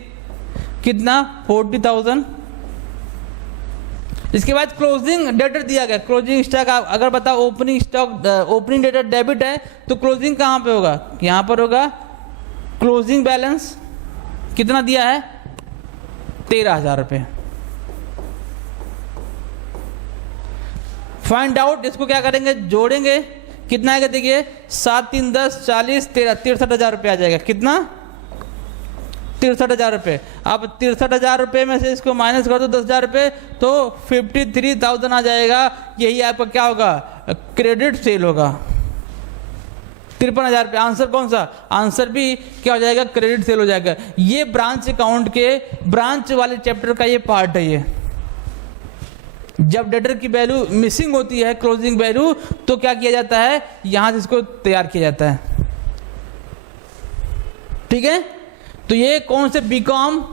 कितना? 40,000। इसके बाद क्लोजिंग डेटर दिया गया, क्लोजिंग स्टॉक अगर बताओ opening stock opening debtor debit है, तो क्लोजिंग कहां पे होगा? यहां पर होगा। क्लोजिंग बैलेंस कितना दिया है? 13,000 रुपये। फाइंड आउट, इसको क्या करेंगे, जोड़ेंगे, कितना आएगा देखिए, 7 3 10 40 13 63,000 रुपये आ जाएगा। कितना, 63,000 रुपये। अब 63,000 रुपये में से इसको माइनस कर दो 10,000 रुपये, तो 53,000 आ जाएगा। यही आपका क्या होगा, क्रेडिट सेल होगा। 53,000 रुपये। आंसर कौन सा, आंसर भी क्या हो जाएगा, क्रेडिट सेल हो जाएगा। ये ब्रांच अकाउंट के ब्रांच वाले चैप्टर का ये पार्ट है। ये जब डेटर की वैल्यू मिसिंग होती है, क्लोजिंग वैल्यू, तो क्या किया जाता है, यहां से इसको तैयार किया जाता है। ठीक है, तो ये कौन से बीकॉम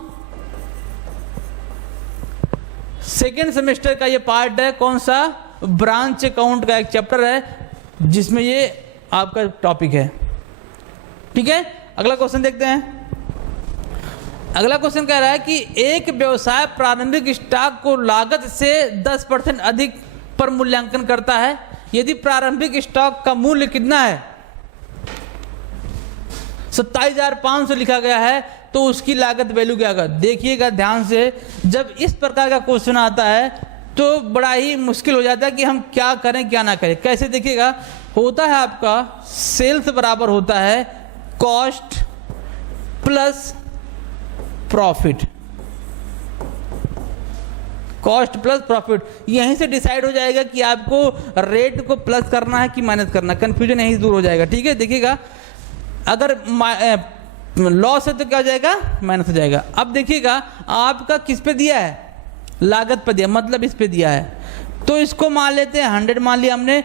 सेकेंड सेमेस्टर का ये पार्ट है। कौन सा, ब्रांच अकाउंट का एक चैप्टर है जिसमें ये आपका टॉपिक है। ठीक है, अगला क्वेश्चन देखते हैं। अगला क्वेश्चन कह रहा है कि एक व्यवसाय प्रारंभिक स्टॉक को लागत से 10% अधिक पर मूल्यांकन करता है। यदि प्रारंभिक स्टॉक का मूल्य कितना है, 27,500 लिखा गया है, तो उसकी लागत वैल्यू क्या होगा। देखिएगा ध्यान से, जब इस प्रकार का क्वेश्चन आता है तो बड़ा ही मुश्किल हो जाता है कि हम क्या करें क्या ना करें। कैसे, देखिएगा, होता है आपका सेल्स बराबर होता है cost plus profit, cost plus profit. यहीं से डिसाइड हो जाएगा कि आपको रेट को प्लस करना है कि माइनस करना है। कंफ्यूजन यहीं से दूर हो जाएगा। ठीक है, देखिएगा, अगर लॉस है तो क्या हो जाएगा, माइनस हो जाएगा। अब देखिएगा आपका किस पे दिया है, लागत पे दिया, मतलब इस पे दिया है, तो इसको मान लेते हैं 100 मान लिया हमने,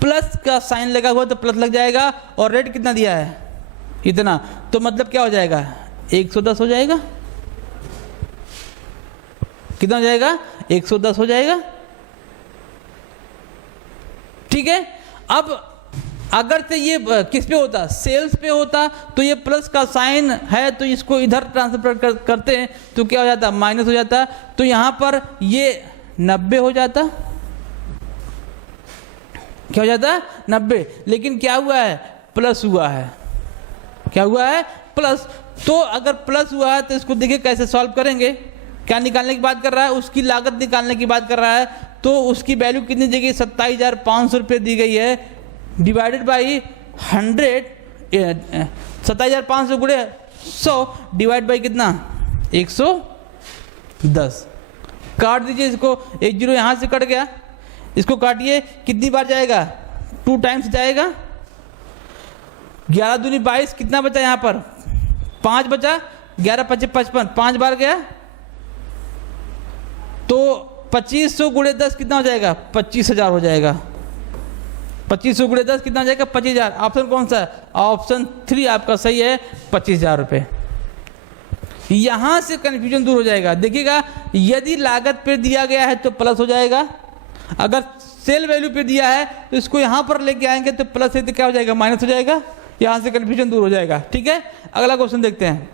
प्लस का साइन लगा हुआ तो प्लस लग जाएगा, और रेट कितना दिया है, इतना, तो मतलब क्या हो जाएगा, 110 हो जाएगा। कितना हो जाएगा, 110 हो जाएगा। ठीक है, अब अगर से ये किस पे होता, सेल्स पे होता, तो ये प्लस का साइन है तो इसको इधर ट्रांसफर करते हैं तो क्या हो जाता, माइनस हो जाता। तो यहां पर ये 90 हो जाता, क्या हो जाता, 90। लेकिन क्या हुआ है, प्लस हुआ है। क्या हुआ है, प्लस। तो अगर प्लस हुआ है तो इसको देखिए कैसे सॉल्व करेंगे। क्या निकालने की बात कर रहा है, उसकी लागत निकालने की बात कर रहा है। तो उसकी वैल्यू कितनी दी गई, 27,500 रुपये दी गई है, डिवाइडेड बाई 100, 27,500 गुणे 100 डिवाइड बाई कितना, 110। काट दीजिए इसको, 1 0 यहाँ से कट गया, इसको काटिए, कितनी बार जाएगा, 2 टाइम्स जाएगा। 11 दूनी 22, कितना बचा यहाँ पर, 5 बचा, 11 5 55, 5 बार गया, तो 2500 गुणे 10 कितना हो जाएगा, 25,000 हो जाएगा। 2500 गुणे 10 कितना हो जाएगा, 25,000। ऑप्शन कौन सा है, ऑप्शन 3 आपका सही है, 25,000 रुपये। यहां से कंफ्यूजन दूर हो जाएगा। देखिएगा, यदि लागत पे दिया गया है तो प्लस हो जाएगा, अगर सेल वैल्यू पे दिया है तो इसको यहां पर लेके आएंगे तो प्लस है तो क्या हो जाएगा, माइनस हो जाएगा। यहां से कंफ्यूजन दूर हो जाएगा। ठीक है, अगला क्वेश्चन देखते हैं।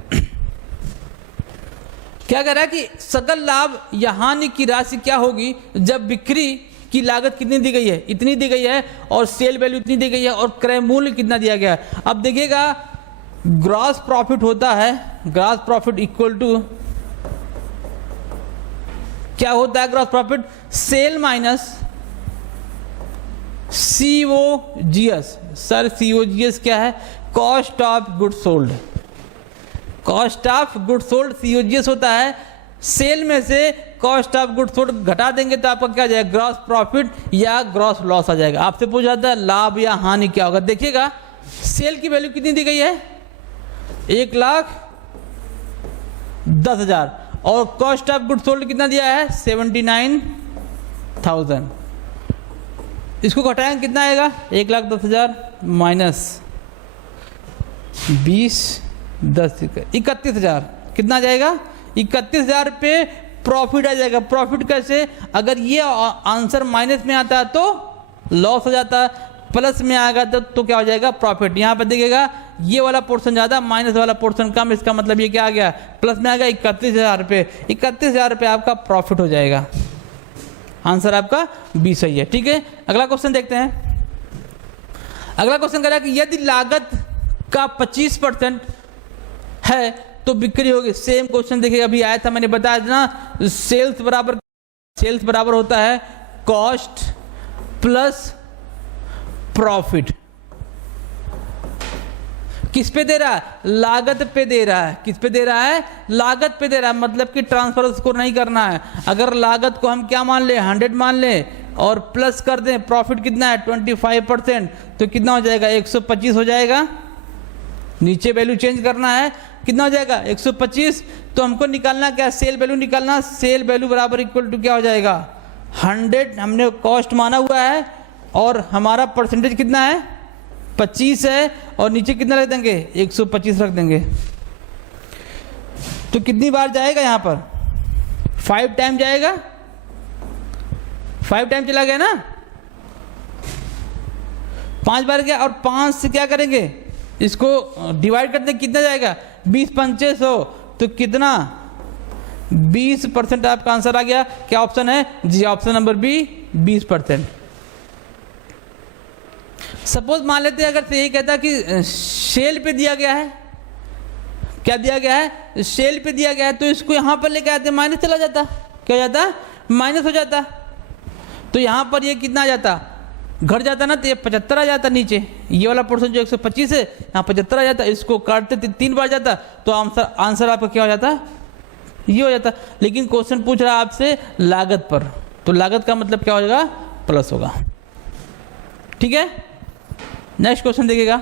क्या कह रहा है कि सकल लाभ या हानि की राशि क्या होगी जब बिक्री की लागत कितनी दी गई है, इतनी दी गई है, और सेल वैल्यू इतनी दी गई है, और क्रय मूल्य कितना दिया गया है। अब देखिएगा, ग्रॉस प्रॉफिट होता है, ग्रॉस प्रॉफिट इक्वल टू क्या होता है, gross profit sale minus COGS। Sir COGS क्या है, cost of good sold. Cost of good sold COGS होता है। सेल में से कॉस्ट ऑफ गुड सोल्ड घटा देंगे तो आपका क्या आ जाएगा, ग्रॉस प्रॉफिट या ग्रॉस लॉस आ जाएगा। आपसे पूछा जाता है लाभ या हानि क्या होगा। देखिएगा, सेल की वैल्यू कितनी दी गई है, 1,10,000, और कॉस्ट ऑफ गुड सोल्ड कितना दिया है, 79,000। इसको घटाएंगे कितना आएगा, 1,10,000 माइनस 20 10 31,000, कितना आ जाएगा, 31,000 रुपये प्रॉफिट आ जाएगा। प्रॉफिट कैसे, अगर ये आंसर माइनस में आता है तो लॉस हो जाता है, प्लस में आएगा तो क्या हो जाएगा, प्रॉफिट। यहाँ पर देखिएगा, ये वाला पोर्शन ज़्यादा, माइनस वाला पोर्शन कम, इसका मतलब ये क्या आ गया, प्लस में आ गया 31,000 रुपये। 31,000 रुपये आपका प्रॉफिट हो जाएगा। आंसर आपका बी सही है। ठीक है, अगला क्वेश्चन देखते हैं। अगला क्वेश्चन कह रहा है कि यदि लागत का 25% है तो बिक्री होगी। सेम क्वेश्चन देखिए, अभी आया था, मैंने बताया था ना, सेल्स बराबर होता है कॉस्ट प्लस प्रॉफिट। किस पे दे रहा है? लागत पे दे रहा है। किस पे दे रहा है? लागत पे दे रहा है। मतलब कि ट्रांसफर उसको नहीं करना है। अगर लागत को हम क्या मान ले? 100 मान ले और प्लस कर दें प्रॉफिट कितना है? 25%, तो कितना हो जाएगा? 125 हो जाएगा। नीचे वैल्यू चेंज करना है, कितना हो जाएगा? 125। तो हमको निकालना क्या? सेल वैल्यू निकालना। सेल वैल्यू बराबर इक्वल टू क्या हो जाएगा? 100 हमने कॉस्ट माना हुआ है और हमारा परसेंटेज कितना है? 25 है, और नीचे कितना रख देंगे? 125 रख देंगे। तो कितनी बार जाएगा यहाँ पर? 5 टाइम जाएगा। 5 टाइम चला गया ना, 5 बार गया, और 5 से क्या करेंगे? इसको डिवाइड करते कितना जाएगा? 20 पंचे 100, तो कितना? 20% आपका आंसर आ गया। क्या ऑप्शन है? जी, ऑप्शन नंबर बी, 20%। सपोज मान लेते हैं अगर तो यही कहता कि सेल पे दिया गया है, क्या दिया गया है? सेल पे दिया गया है, तो इसको यहां पर लेके आते माइनस चला जाता। क्या हो जाता? माइनस हो जाता। तो यहां पर ये कितना आ जाता? घट जाता ना, तो ये 75 आ जाता नीचे। ये वाला पोर्शन जो 125 है, यहाँ 75 आ जाता। इसको काटते 3 बार जाता, तो आंसर आपका क्या हो जाता? ये हो जाता। लेकिन क्वेश्चन पूछ रहा है आपसे लागत पर, तो लागत का मतलब क्या हो जाएगा? प्लस होगा। ठीक है, नेक्स्ट क्वेश्चन देखिएगा।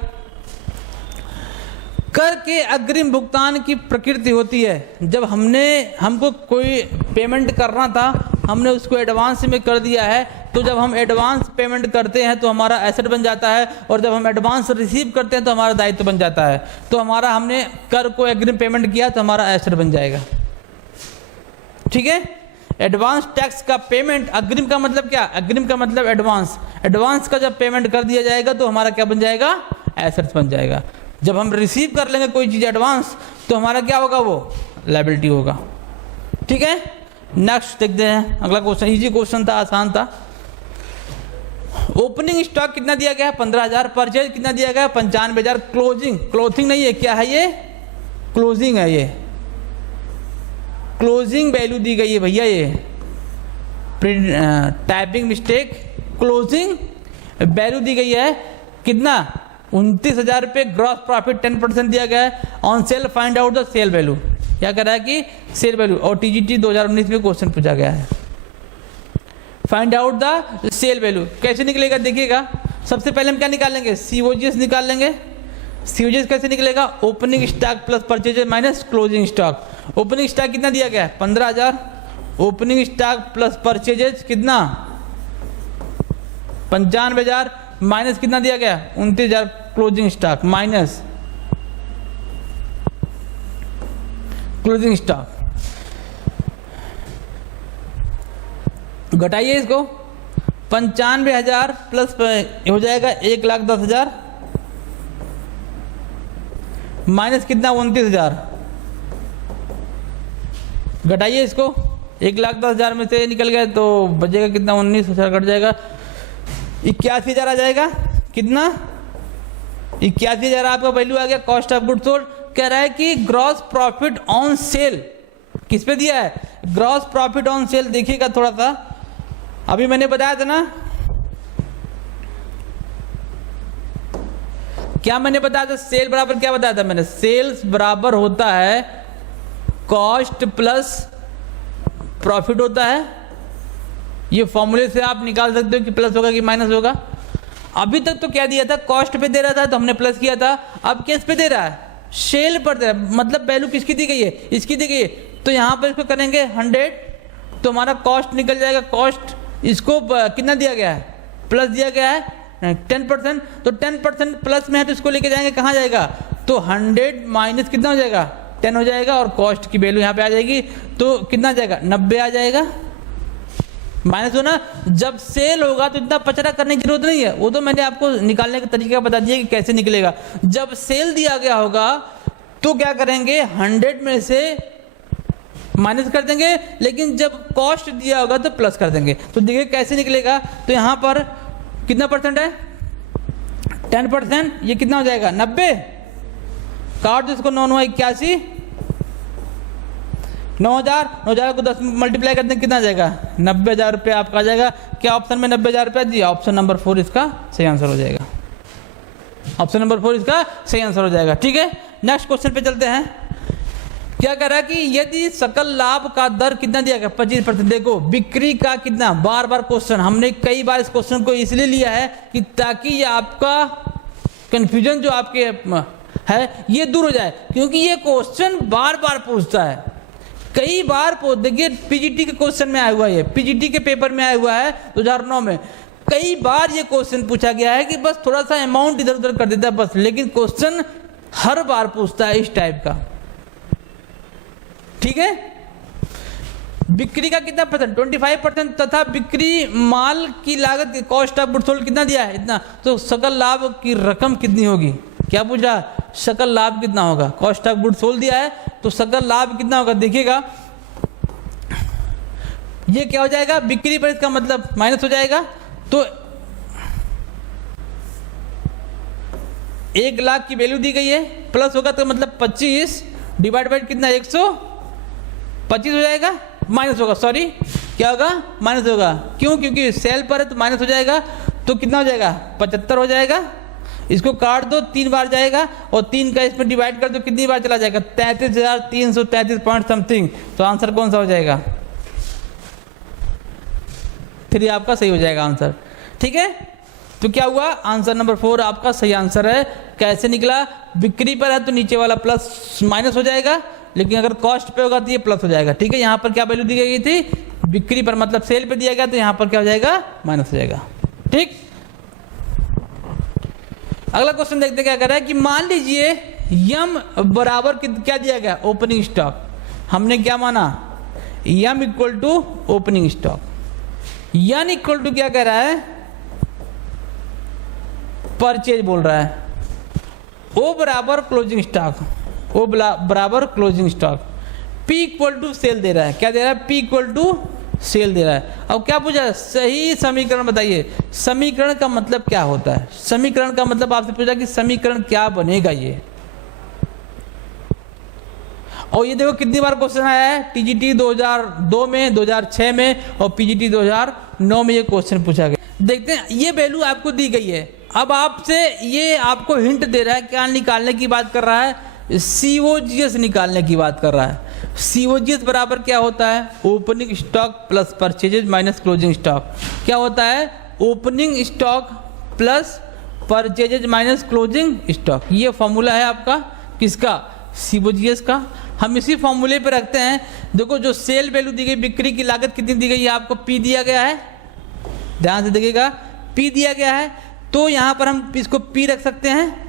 कर के अग्रिम भुगतान की प्रकृति होती है, जब हमको कोई पेमेंट करना था, हमने उसको एडवांस में कर दिया है, तो जब हम एडवांस पेमेंट करते हैं तो हमारा एसेट बन जाता है, और जब हम एडवांस रिसीव करते हैं तो हमारा दायित्व बन जाता है। तो हमने कर को अग्रिम पेमेंट किया तो हमारा एसेट बन जाएगा। ठीक है, एडवांस टैक्स का पेमेंट, अग्रिम का मतलब क्या? अग्रिम का मतलब एडवांस। एडवांस का जब पेमेंट कर दिया जाएगा तो हमारा क्या बन जाएगा? एसेट्स बन जाएगा। जब हम रिसीव कर लेंगे कोई चीज एडवांस, तो हमारा क्या होगा? वो लायबिलिटी होगा। ठीक है, नेक्स्ट देखते हैं अगला क्वेश्चन। इजी क्वेश्चन था, आसान था। ओपनिंग स्टॉक कितना दिया गया है? 15,000। परचेज कितना दिया गया है? 95,000। क्लोजिंग, क्लोथिंग नहीं है, क्या है ये? क्लोजिंग है। ये क्लोजिंग वैल्यू दी गई है भैया, ये टाइपिंग मिस्टेक। क्लोजिंग वैल्यू दी गई है कितना? 29,000 रुपये। ग्रॉस प्रॉफिट 10% दिया गया है। On sale find out the sale value. क्या कर रहा है कि सेल वैल्यू, और टीजीटी 2019 में क्वेश्चन पूछा गया है। Find out the sale value कैसे निकलेगा? देखिएगा, सबसे पहले हम क्या निकालेंगे? सीओजीएस निकाल लेंगे। सीओजीएस कैसे निकलेगा? Opening stock plus purchases minus closing stock. Opening stock कितना दिया गया है? 15,000। ओपनिंग स्टॉक प्लस परचेजेस कितना? 95,000 माइनस कितना दिया गया? 29,000। Closing stock minus closing stock, घटाइए इसको। 95,000 प्लस हो जाएगा 1,10,000 माइनस कितना? 29,000। घटाइए इसको, 1,10,000 में से निकल गया तो बचेगा कितना? 19,000 घट जाएगा, 81,000 आ जाएगा। कितना? 81,000 आपका वैल्यू आ गया। कॉस्ट ऑफ गुड सोल्ड कह रहा है कि ग्रॉस प्रॉफिट ऑन सेल किस पे दिया है? Gross profit on sale. देखिएगा थोड़ा सा, अभी मैंने बताया था ना, क्या मैंने बताया था? सेल बराबर क्या बताया था मैंने? सेल्स बराबर होता है कॉस्ट प्लस प्रॉफिट होता है। ये फॉर्मूले से आप निकाल सकते हो कि प्लस होगा कि माइनस होगा। अभी तक तो क्या दिया था? कॉस्ट पे दे रहा था तो हमने प्लस किया था। अब किस पे दे रहा है? सेल पर दे रहा है। मतलब वैल्यू किसकी दी गई है? इसकी दी गई है। तो यहां पर इसको करेंगे 100, तो हमारा कॉस्ट निकल जाएगा। कॉस्ट इसको कितना दिया गया है? प्लस दिया गया है 10%। तो 10% प्लस में है तो इसको लेके जाएंगे, कहाँ जाएगा? तो 100 माइनस कितना हो जाएगा? 10 हो जाएगा, और कॉस्ट की वैल्यू यहाँ पे आ जाएगी, तो कितना आ जाएगा? 90 आ जाएगा। माइनस हो ना। जब सेल होगा तो इतना पचड़ा करने की जरूरत नहीं है, वो तो मैंने आपको निकालने का तरीका बता दिया कि कैसे निकलेगा। जब सेल दिया गया होगा तो क्या करेंगे? 100 में से माइनस कर देंगे, लेकिन जब कॉस्ट दिया होगा तो प्लस कर देंगे। तो देखिए कैसे निकलेगा। तो यहां पर कितना परसेंट है? 10%। ये कितना हो जाएगा? 90। काट दो इसको, 9 9 81। 9,000 को 10 मल्टीप्लाई करते हैं कितना आ जाएगा? 90,000 रुपये आपका आ जाएगा। क्या ऑप्शन में 90,000 रुपया? जी ऑप्शन नंबर 4 इसका सही आंसर हो जाएगा। ऑप्शन नंबर 4 इसका सही आंसर हो जाएगा। ठीक है, नेक्स्ट क्वेश्चन पे चलते हैं। क्या कह रहा है कि यदि सकल लाभ का दर कितना दिया गया? 25%। देखो बिक्री का कितना, बार बार क्वेश्चन, हमने कई बार इस क्वेश्चन को इसलिए लिया है कि ताकि ये आपका कंफ्यूजन जो आपके है ये दूर हो जाए, क्योंकि ये क्वेश्चन बार बार पूछता है, कई बार देखिए पीजीटी के क्वेश्चन में आया हुआ है, पीजीटी के पेपर में आया हुआ है 2009 में, कई बार ये क्वेश्चन पूछा गया है कि बस थोड़ा सा अमाउंट इधर उधर कर देता है बस, लेकिन क्वेश्चन हर बार पूछता है इस टाइप का। ठीक है, बिक्री का कितना परसेंट? 25% तथा बिक्री माल की लागत कॉस्ट ऑफ गुड्स सोल्ड कितना दिया है? इतना। तो सकल लाभ की रकम कितनी होगी? क्या पूछा? सकल लाभ कितना होगा? कॉस्ट ऑफ गुड्स सोल्ड दिया है तो सकल लाभ कितना होगा? देखिएगा ये क्या हो जाएगा, बिक्री पर इसका मतलब माइनस हो जाएगा, तो 1 लाख की वैल्यू दी गई है, प्लस होगा तो मतलब 25 डिवाइड बाई कितना 125 हो जाएगा, माइनस होगा, सॉरी क्या होगा? माइनस होगा। क्यों? क्योंकि सेल पर है तो माइनस हो जाएगा, तो कितना हो जाएगा? 75 हो जाएगा। इसको काट दो, 3 बार जाएगा और 3 का इसमें डिवाइड कर दो, कितनी बार चला जाएगा? 33,333 पॉइंट समथिंग। तो आंसर कौन सा हो जाएगा? 3 आपका सही हो जाएगा आंसर। ठीक है, तो क्या हुआ? आंसर नंबर 4 आपका सही आंसर है। कैसे निकला? बिक्री पर है तो नीचे वाला प्लस माइनस हो जाएगा, लेकिन अगर कॉस्ट पे होगा तो ये प्लस हो जाएगा। ठीक है, यहाँ पर क्या वैल्यू दी गई थी? बिक्री पर मतलब सेल पे दिया गया, तो यहाँ पर क्या हो जाएगा? माइनस हो जाएगा। ठीक, अगला क्वेश्चन देखते क्या कर रहा है कि मान लीजिए यम बराबर क्या दिया गया? Opening stock. हमने क्या माना? M equal to opening stock. N equal to क्या कह रहा है? परचेज बोल रहा है। ओ बराबर क्लोजिंग स्टॉक, ओ बराबर closing stock. P equal to sale दे रहा है। क्या दे रहा है? पी इक्वल टू सेल दे रहा है। अब क्या पूछा? सही समीकरण बताइए। समीकरण का मतलब क्या होता है? समीकरण का मतलब आपसे पूछा कि समीकरण क्या बनेगा ये। और ये देखो कितनी बार क्वेश्चन आया है, टीजीटी 2002 में, 2006 में और पीजीटी 2009 में ये क्वेश्चन पूछा गया। देखते हैं, ये वैल्यू आपको दी गई है। अब आपसे ये आपको हिंट दे रहा है, क्या निकालने की बात कर रहा है? सीओजीएस निकालने की बात कर रहा है। सीओजीएस बराबर क्या होता है? Opening stock plus purchases minus closing stock. क्या होता है? Opening stock plus purchases minus closing stock. ये फॉर्मूला है आपका किसका? सीओजीएस का। हम इसी फॉर्मूले पे रखते हैं। देखो जो सेल वैल्यू दी गई, बिक्री की लागत कितनी दी गई है आपको? पी दिया गया है, ध्यान से देखिएगा, पी दिया गया है, तो यहां पर हम इसको पी रख सकते हैं।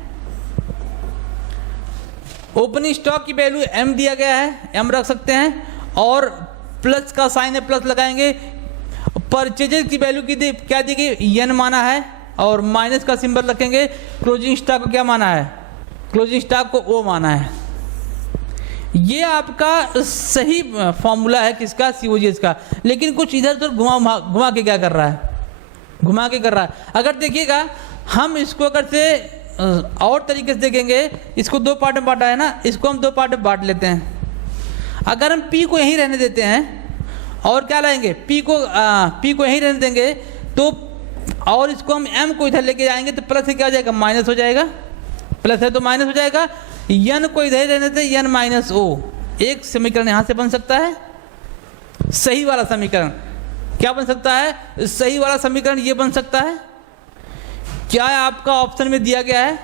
ओपनिंग स्टॉक की वैल्यू एम दिया गया है, एम रख सकते हैं, और प्लस का साइन है, प्लस लगाएंगे। परचेजेज की वैल्यू की क्या दी गई? एन माना है, और माइनस का सिंबल रखेंगे। क्लोजिंग स्टॉक को क्या माना है? क्लोजिंग स्टॉक को ओ माना है। ये आपका सही फॉर्मूला है किसका? सीओजीएस का। लेकिन कुछ इधर उधर घुमा के क्या कर रहा है? घुमा के कर रहा है। अगर देखिएगा हम इसको अगर से और तरीके से देखेंगे, इसको 2 पार्ट में बांटा है ना, इसको हम 2 पार्ट में बांट लेते हैं। अगर हम P को यहीं रहने देते हैं और क्या लाएंगे? P को यहीं रहने देंगे, तो और इसको हम M को इधर लेके जाएंगे तो प्लस से क्या हो जाएगा? माइनस हो जाएगा। प्लस है तो माइनस हो जाएगा। N को इधर रहने देते हैं, N माइनस O। एक समीकरण यहाँ से बन सकता है, सही वाला समीकरण। क्या बन सकता है? सही वाला समीकरण ये बन सकता है। क्या आपका ऑप्शन में दिया गया है?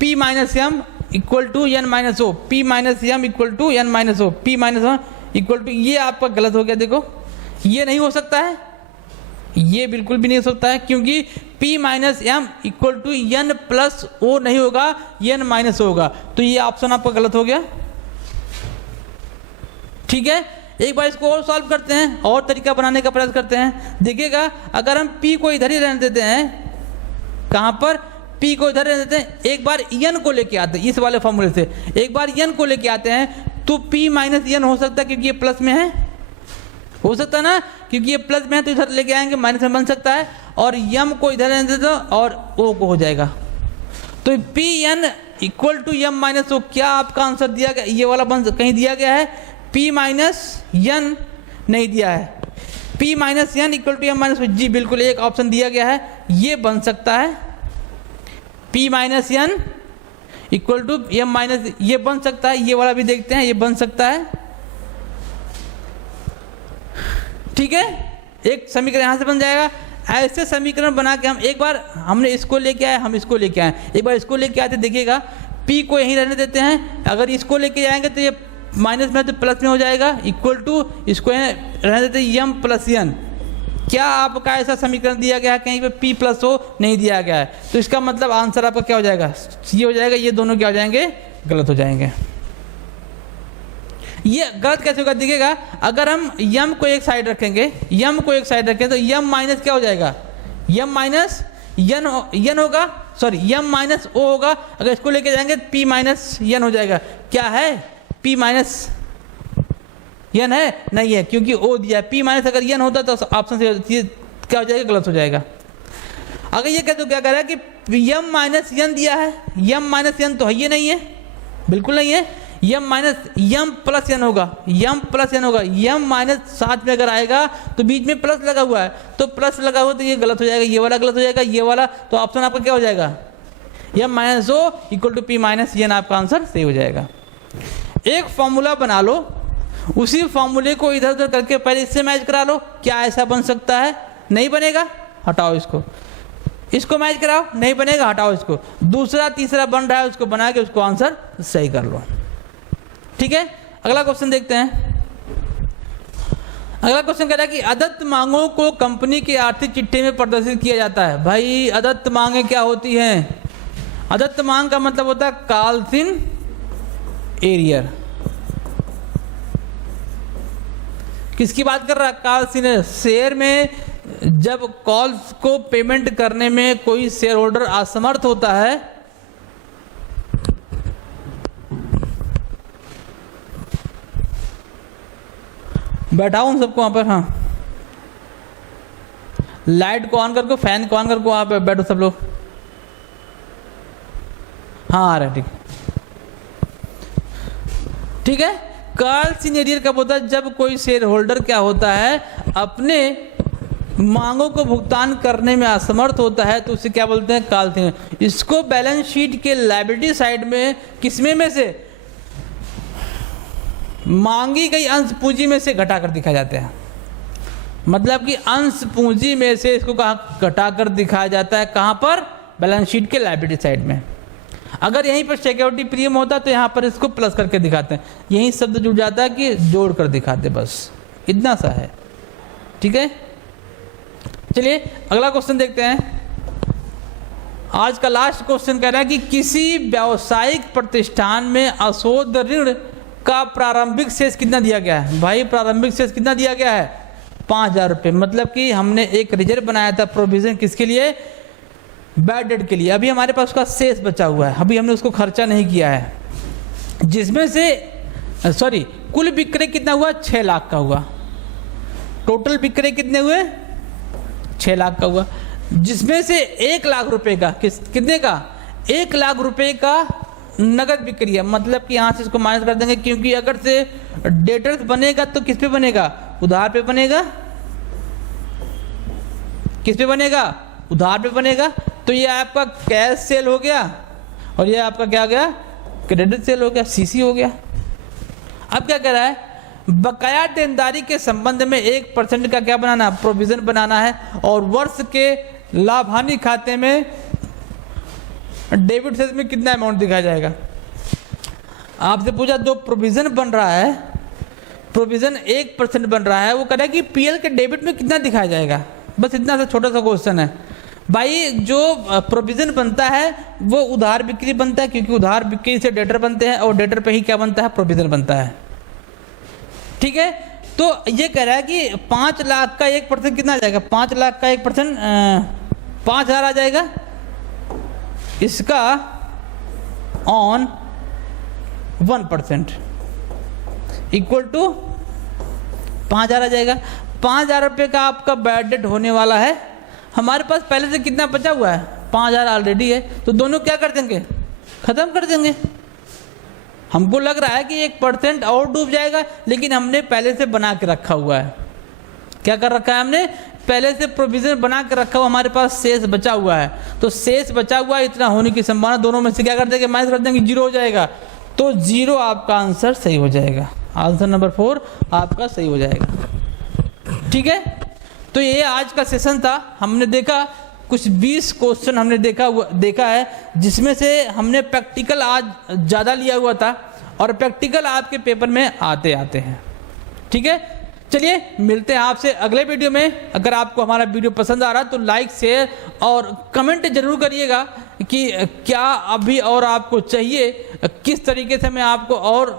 P minus m equal to n minus o. P minus m equal to n minus o. P minus one equal to, ये आपका गलत हो गया। देखो ये नहीं हो सकता है, ये बिल्कुल भी नहीं हो सकता है, क्योंकि P minus m equal to n plus o नहीं होगा, एन माइनस होगा। तो ये ऑप्शन आपका गलत हो गया। ठीक है, एक बार इसको और सॉल्व करते हैं, और तरीका बनाने का प्रयास करते हैं। देखिएगा अगर हम P को इधर ही रहने देते हैं, कहाँ पर? P को इधर रहने देते हैं, एक बार N को लेके आते हैं इस वाले फॉर्मूले से, एक बार N को लेके आते हैं, तो P माइनस N हो सकता है, क्योंकि ये प्लस में है, हो सकता है ना, क्योंकि ये प्लस में है तो इधर लेके आएंगे, माइनस में बन सकता है। और M को इधर रहने देते और O को हो जाएगा, तो P N equal to M minus O। क्या आपका आंसर दिया गया? ये वाला कहीं दिया गया है? P माइनस n नहीं दिया है, P minus n equal to m minus, जी बिल्कुल एक ऑप्शन दिया गया है, ये बन सकता है P minus n equal to m minus, ये बन सकता है, ये वाला भी देखते हैं, ये बन सकता है, ठीक है। एक समीकरण यहाँ से बन जाएगा। ऐसे समीकरण बना के हम एक बार, हमने इसको लेके आए, हम इसको लेके आए, एक बार इसको लेके आए तो देखिएगा P को यहीं रहने देते हैं, अगर इसको लेके जाएंगे तो ये माइनस में तो प्लस में हो जाएगा, इक्वल टू इसको रहने देते हैं m प्लस n। क्या आपका ऐसा समीकरण दिया गया है कहीं पे P प्लस हो? नहीं दिया गया है, तो इसका मतलब आंसर आपका क्या हो जाएगा? ये हो जाएगा, ये दोनों क्या हो जाएंगे? गलत हो जाएंगे। ये गलत कैसे होगा देखिएगा, अगर हम m को एक साइड रखेंगे, m को एक साइड रखें तो m माइनस क्या हो जाएगा? m माइनस n होगा, सॉरी m माइनस o होगा, अगर इसको लेके जाएंगे p माइनस n हो जाएगा। क्या है? p माइनस n है? नहीं है, क्योंकि o दिया है। p माइनस अगर n होता तो ऑप्शन से क्या हो जाएगा? गलत हो जाएगा। अगर ये कहते तो क्या कह रहा है कि m माइनस n दिया है, m माइनस n तो है, ये नहीं है, बिल्कुल नहीं है, m minus m plus n होगा, m प्लस n होगा, m माइनस साथ में अगर आएगा तो बीच में प्लस लगा हुआ है, तो प्लस लगा हुआ तो ये गलत हो जाएगा, ये वाला गलत हो जाएगा, ये वाला, तो ऑप्शन आपका क्या हो जाएगा? m minus o equal to p minus n, आपका आंसर सही हो जाएगा। एक फॉर्मूला बना लो, उसी फॉर्मूले को इधर उधर करके पहले इससे मैच करा लो, क्या ऐसा बन सकता है? नहीं बनेगा, हटाओ इसको, इसको मैच कराओ, नहीं बनेगा, हटाओ इसको, दूसरा तीसरा बन रहा है उसको बना के उसको आंसर सही कर लो, ठीक है। अगला क्वेश्चन देखते हैं। अगला क्वेश्चन कह रहा है कि अदत्त मांगों को कंपनी के आर्थिक चिट्ठे में प्रदर्शित किया जाता है। भाई अदत्त मांगें क्या होती हैं? अदत्त मांग का मतलब होता है कॉल्स इन एरियर। किसकी बात कर रहा है? कॉल्स इन, शेयर में जब कॉल्स को पेमेंट करने में कोई शेयर होल्डर असमर्थ होता है, बैठाऊं सबको वहां पर, हाँ लाइट को ऑन करके, फैन को ऑन करके वहां पे बैठो सब लोग, हाँ आ रहा है, ठीक ठीक है। कॉल्स इन एरियर कब होता है? जब कोई शेयर होल्डर क्या होता है, अपने मांगों को भुगतान करने में असमर्थ होता है, तो उसे क्या बोलते हैं? Calls in. इसको बैलेंस शीट के लायबिलिटी साइड में किसमें में से, मांगी गई अंश पूंजी में से घटाकर दिखाए जाते हैं। मतलब कि अंश पूंजी में से इसको कहाँ घटाकर दिखाया जाता है? कहाँ पर? बैलेंस शीट के लायबिलिटी साइड में। अगर यहीं पर सिक्योरिटी प्रीमियम होता तो यहाँ पर इसको प्लस करके दिखाते हैं, यही शब्द जुड़ जाता है कि जोड़ कर दिखाते, बस इतना सा है, ठीक है। चलिए अगला क्वेश्चन देखते हैं। आज का लास्ट क्वेश्चन कह रहा है कि किसी व्यावसायिक प्रतिष्ठान में अशोध ऋण का प्रारंभिक शेष कितना दिया गया है? भाई प्रारंभिक शेष कितना दिया गया है? 5,000 रुपये। मतलब कि हमने एक रिजर्व बनाया था प्रोविजन, किसके लिए? बैड डेट के लिए। अभी हमारे पास उसका शेष बचा हुआ है, अभी हमने उसको खर्चा नहीं किया है, जिसमें से सॉरी कुल विक्रय कितना हुआ? 6 लाख का हुआ। टोटल विक्रय कितने हुए? 6 लाख का हुआ, जिसमें से 1 लाख रुपए का कितने का? 1 लाख रुपए का नगद बिक्री है। मतलब कि यहाँ से इसको माइनस कर देंगे, क्योंकि अगर से डेटर्स बनेगा तो किस पे बनेगा? उधार पे बनेगा। किस पे बनेगा? उधार पे बनेगा। तो ये आपका कैश सेल हो गया और ये आपका क्या हो गया? क्रेडिट सेल हो गया, सीसी हो गया। अब क्या कह रहा है? बकाया देनदारी के संबंध में 1% का क्या बनाना? प्रोविजन बनाना है, और वर्ष के लाभ हानि खाते में डेबिट सेल्स में कितना अमाउंट दिखाया जाएगा? आपसे पूछा जो प्रोविजन बन रहा है, प्रोविजन 1% बन रहा है, वो कह रहा है कि पीएल के डेबिट में कितना दिखाया जाएगा? बस इतना सा छोटा सा क्वेश्चन है। भाई जो प्रोविजन बनता है वो उधार बिक्री बनता है, क्योंकि उधार बिक्री से डेटर बनते हैं, और डेटर पे ही क्या बनता है? प्रोविजन बनता है, ठीक है। तो ये कह रहा है कि 5 लाख का 1% कितना आ जाएगा? 5 लाख का 1% 5,000 आ जाएगा। इसका ऑन 1% इक्वल टू 5,000 आ जाएगा। 5,000 रुपये का आपका बैड डेट होने वाला है। हमारे पास पहले से कितना बचा हुआ है? 5,000 ऑलरेडी है, तो दोनों क्या कर देंगे? खत्म कर देंगे। हमको लग रहा है कि 1% और डूब जाएगा, लेकिन हमने पहले से बना के रखा हुआ है। क्या कर रखा है हमने? पहले से प्रोविजन बना के रखा हुआ, हमारे पास शेष बचा हुआ है। तो शेष बचा हुआ है, इतना होने की संभावना, दोनों में से क्या कर देंगे? माइनस कर देंगे, 0 हो जाएगा। तो 0 आपका आंसर सही हो जाएगा। आंसर नंबर 4 आपका सही हो जाएगा। ठीक है, तो ये आज का सेशन था। हमने देखा कुछ 20 क्वेश्चन हमने देखा है, जिसमें से हमने प्रैक्टिकल आज ज़्यादा लिया हुआ था, और प्रैक्टिकल आपके पेपर में आते हैं। ठीक है, चलिए मिलते हैं आपसे अगले वीडियो में। अगर आपको हमारा वीडियो पसंद आ रहा है तो लाइक, शेयर और कमेंट जरूर करिएगा कि क्या अभी और आपको चाहिए, किस तरीके से मैं आपको और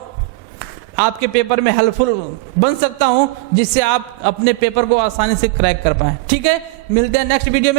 आपके पेपर में हेल्पफुल बन सकता हूं, जिससे आप अपने पेपर को आसानी से क्रैक कर पाएं। ठीक है, मिलते हैं नेक्स्ट वीडियो में।